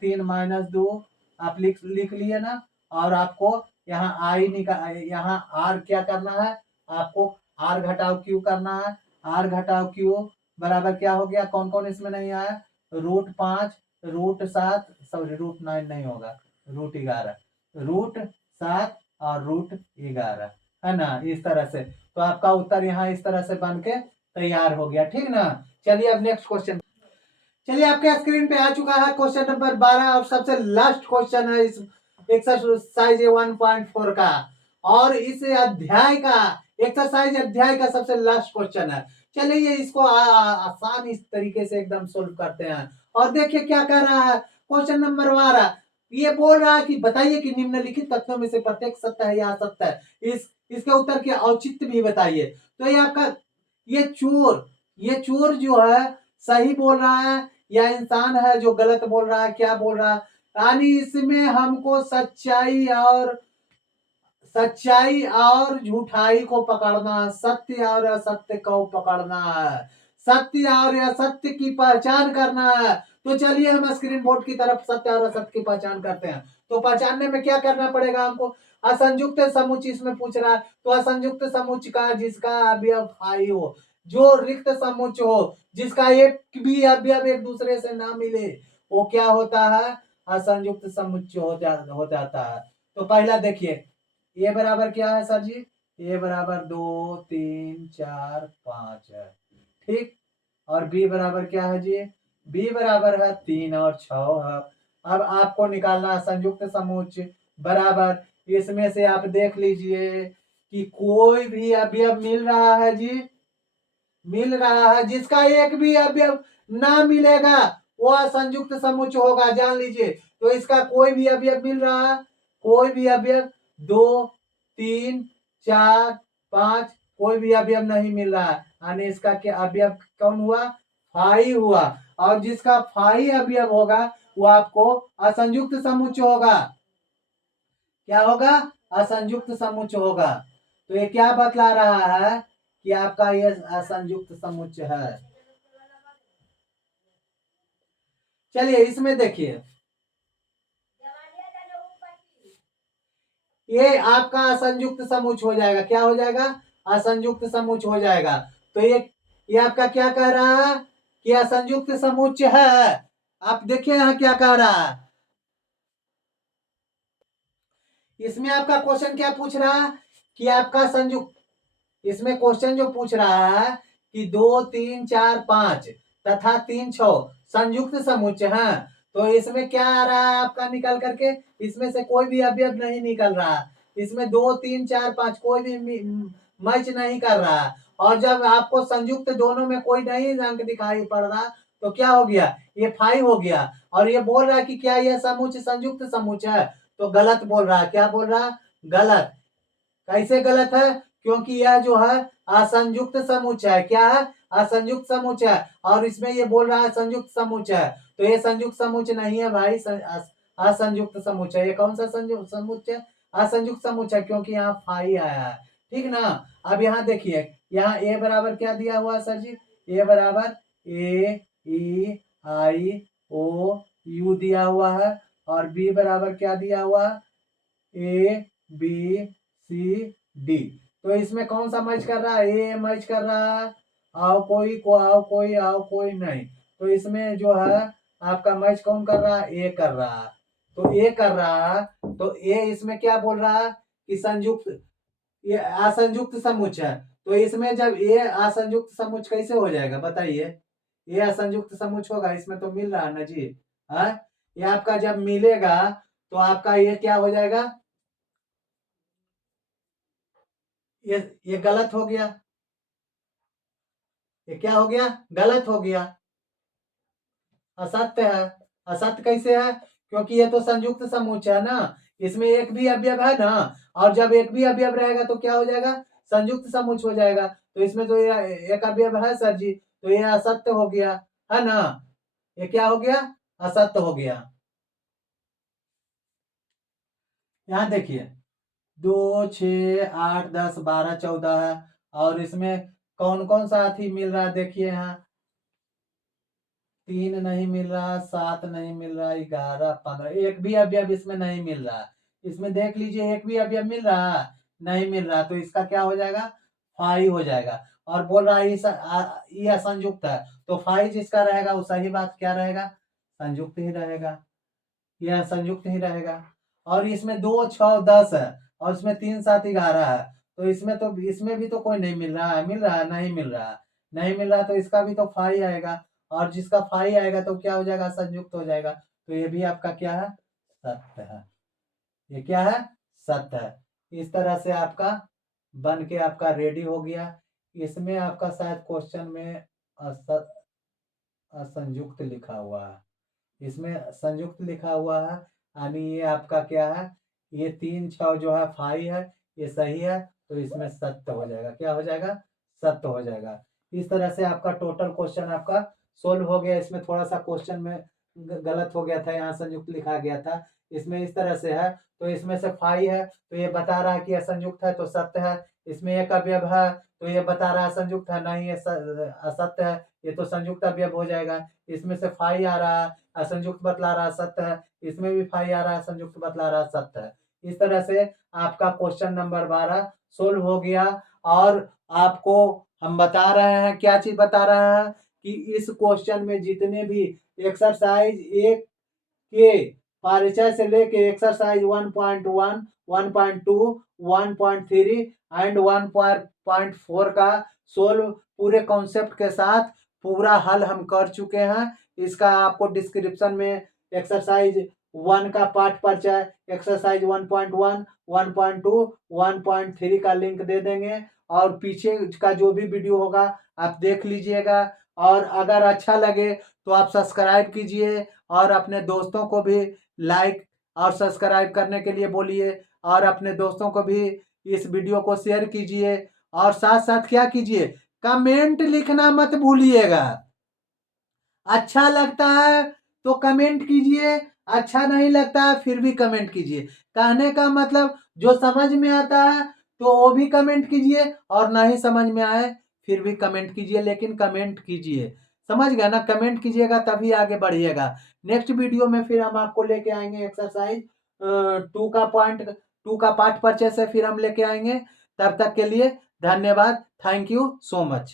3 -2 आप लिख लिए ना। और आपको यहाँ यहाँ आर क्या करना है? आपको आर घटाओ क्यू करना है। आर घटाओ क्यू बराबर क्या हो गया? कौन कौन इसमें नहीं आया? √5 √7 सॉरी √9 नहीं होगा, √11 √7 और √11 है ना। इस तरह से तो आपका उत्तर यहाँ इस तरह से बन के तैयार हो गया। ठीक ना। चलिए अब नेक्स्ट क्वेश्चन। चलिए आपके स्क्रीन पे आ चुका है क्वेश्चन नंबर 12 और सबसे लास्ट क्वेश्चन है इस एक्सरसाइज 1.4 का और इस अध्याय का एक्सरसाइज अध्याय का सबसे लास्ट क्वेश्चन है। चलिए इसको आसान इस तरीके से एकदम सोल्व करते हैं। और देखिए क्या कर रहा है क्वेश्चन नंबर 12। ये बोल रहा है कि बताइए कि निम्नलिखित तथ्यों में से प्रत्येक सत्य है या असत्य है। इसके उत्तर के औचित्य भी बताइए। तो ये आपका ये चोर जो है सही बोल रहा है या इंसान है जो गलत बोल रहा है? क्या बोल रहा है? यानी इसमें हमको सच्चाई और झूठाई को पकड़ना, सत्य और असत्य को पकड़ना है, सत्य और असत्य की पहचान करना है। तो चलिए हम स्क्रीन बोर्ड की तरफ सत्य और असत्य की पहचान करते हैं। तो पहचानने में क्या करना पड़ेगा हमको? असंयुक्त समुच्चय इसमें पूछ रहा है, तो असंयुक्त समुच्चय का जिसका अवयव फाई हो, जो रिक्त समुच्चय हो, जिसका एक भी अवयव एक दूसरे से ना मिले, वो क्या होता है? असंयुक्त समुच्चय हो जाता है। तो पहला देखिए ए बराबर क्या है सर जी? ए बराबर 2 3 4 5 है। ठीक। और बी बराबर क्या है जी? बी बराबर है 3 और 6 है। अब आपको निकालना है संयुक्त समुच्चय बराबर। इसमें से आप देख लीजिए कि कोई भी अवयव मिल रहा है जी, मिल रहा है। जिसका एक भी अवयव ना मिलेगा वो असंयुक्त समुच्चय होगा, जान लीजिए। तो इसका कोई भी अवयव मिल रहा है, कोई भी अवयव 2 3 4 5 कोई भी अवयव नहीं मिल रहा है, यानी इसका क्या अवयव कौन हुआ? फाई हुआ। और जिसका फाई अवयव होगा वो आपको असंयुक्त समुच्चय होगा। क्या होगा? असंयुक्त समुच्चय होगा। तो ये क्या बतला रहा है कि आपका ये असंयुक्त समुच्चय है। चलिए इसमें देखिए ये आपका असंयुक्त समुच्चय हो जाएगा। क्या हो जाएगा? असंयुक्त समुच्चय हो जाएगा। तो ये आपका क्या कह रहा है कि असंयुक्त समुच्चय है। आप देखिए यहाँ क्या कह रहा है। इसमें आपका क्वेश्चन क्या पूछ रहा है कि आपका संयुक्त, इसमें क्वेश्चन जो पूछ रहा है कि 2 3 4 5 तथा 3 6 संयुक्त समुच्चय है। तो इसमें क्या आ रहा है आपका निकल करके? इसमें से कोई भी अवयव नहीं निकल रहा। इसमें 2 3 4 5 कोई भी मैच नहीं कर रहा। और जब आपको संयुक्त दोनों में कोई नहीं अंक दिखाई पड़ रहा तो क्या हो गया? ये फाई हो गया। और ये बोल रहा है कि क्या यह समुच्चय संयुक्त समुच्चय है? तो गलत बोल रहा है। क्या बोल रहा है? गलत। कैसे गलत है? क्योंकि यह जो है असंयुक्त समुच्चय है। क्या है? असंयुक्त समुच्चय है। और इसमें ये बोल रहा है संयुक्त समुच्चय है। तो ये संयुक्त समुच्चय नहीं है भाई, असंयुक्त समुच्चय। ये कौन सा संयुक्त समुच्चय? असंयुक्त समुच्चय, क्योंकि यहाँ फाई आया है। ठीक ना। अब यहाँ देखिए यहाँ ए बराबर क्या दिया हुआ है सर जी? ए बराबर ए ई आई ओ यू दिया हुआ है। और बी बराबर क्या दिया हुआ? A B C D. तो इसमें कौन सा मैच कर रहा है? ए मैच कर रहा है। आओ कोई नहीं। तो इसमें जो है आपका मैच कौन कर रहा है? ए कर रहा है। तो ए कर रहा है। तो ए इसमें क्या बोल रहा है कि संयुक्त ये असंयुक्त समुच्चय है। तो इसमें जब ये असंयुक्त समुच्चय कैसे हो जाएगा बताइए? ये असंयुक्त समुच्चय होगा, इसमें तो मिल रहा है ना जी। हाँ, ये आपका जब मिलेगा तो आपका ये क्या हो जाएगा? ये गलत हो गया। ये क्या हो गया? गलत हो गया, असत्य है। असत्य कैसे है? क्योंकि ये तो संयुक्त समुच्चय है ना, इसमें एक भी अवयव है ना, और जब एक भी अवयव रहेगा तो क्या हो जाएगा? संयुक्त समुच्चय हो जाएगा। तो इसमें तो ये एक अवयव है सर जी, तो ये असत्य हो गया, है ना? ये क्या हो गया? असत्य हो गया। यहाँ देखिए, 2, 6, 8, 10, 12, 14 है, और इसमें कौन कौन सा अथी मिल रहा है देखिए यहाँ। 3 नहीं मिल रहा, 7 नहीं मिल रहा, 11, 15, एक भी अवयव इसमें नहीं मिल रहा। इसमें देख लीजिए, एक भी अवयव मिल रहा है? नहीं मिल रहा, तो इसका क्या हो जाएगा? फाई हो जाएगा। और बोल रहा है ये असंयुक्त है, तो फाई जिसका रहेगा वो सही बात क्या रहेगा? संयुक्त ही रहेगा, यह संयुक्त ही रहेगा। और इसमें 2, 6, 10 है, और इसमें 3, 7, 11 है, तो इसमें भी तो कोई नहीं मिल रहा है। मिल रहा है? नहीं मिल रहा है। नहीं मिल रहा, तो इसका भी तो फाई आएगा, और जिसका फाई आएगा तो क्या हो जाएगा? संयुक्त हो जाएगा। तो ये भी आपका क्या है? सत्य है। ये क्या है? सत्य है। इस तरह से आपका बन के आपका रेडी हो गया। इसमें आपका शायद क्वेश्चन में असंयुक्त लिखा हुआ है, इसमें संयुक्त लिखा हुआ है, यानी ये आपका क्या है? ये 3, 6 जो है फाई है, ये सही है, तो इसमें सत्य हो जाएगा। क्या हो जाएगा? सत्य हो जाएगा। इस तरह से आपका टोटल क्वेश्चन आपका सोल्व हो गया। इसमें थोड़ा सा क्वेश्चन में गलत हो गया था, यहाँ संयुक्त लिखा गया था। इसमें इस तरह से है, तो इसमें से फाई है, तो ये बता रहा है कि असंयुक्त है, तो सत्य है। इसमें एक अवयव है, तो ये बता रहा है संयुक्त है, नहीं ये असत्य है, ये तो संयुक्त अवयव हो जाएगा। इसमें से फाई आ रहा है, असंयुक्त बतला रहा है, सत्य है। इसमें भी फाई आ रहा है, संयुक्त बतला रहा है, सत्य है। इस तरह से आपका क्वेश्चन नंबर 12 सोल्व हो गया। और आपको हम बता रहे हैं, क्या चीज बता रहे हैं, कि इस क्वेश्चन में जितने भी एक्सरसाइज 1 के परिचय से लेके एक्सरसाइज 1.1, 1.2, 1.3 एंड 1.4 का सोल्व पूरे कॉन्सेप्ट के साथ पूरा हल हम कर चुके हैं। इसका आपको डिस्क्रिप्शन में एक्सरसाइज 1 का पाठ परिचय, एक्सरसाइज 1.1, 1.2, 1.3 का लिंक दे देंगे, और पीछे का जो भी वीडियो होगा आप देख लीजिएगा। और अगर अच्छा लगे तो आप सब्सक्राइब कीजिए, और अपने दोस्तों को भी लाइक और सब्सक्राइब करने के लिए बोलिए, और अपने दोस्तों को भी इस वीडियो को शेयर कीजिए। और साथ साथ क्या कीजिए? कमेंट लिखना मत भूलिएगा। अच्छा लगता है तो कमेंट कीजिए, अच्छा नहीं लगता है फिर भी कमेंट कीजिए। कहने का मतलब, जो समझ में आता है तो वो भी कमेंट कीजिए, और नहीं समझ में आए फिर भी कमेंट कीजिए, लेकिन कमेंट कीजिए। समझ गया ना? कमेंट कीजिएगा तभी आगे बढ़िएगा। नेक्स्ट वीडियो में फिर हम आपको लेके आएंगे एक्सरसाइज 2 का पाठ परिचय से फिर हम लेके आएंगे। तब तक के लिए धन्यवाद। Thank you so much.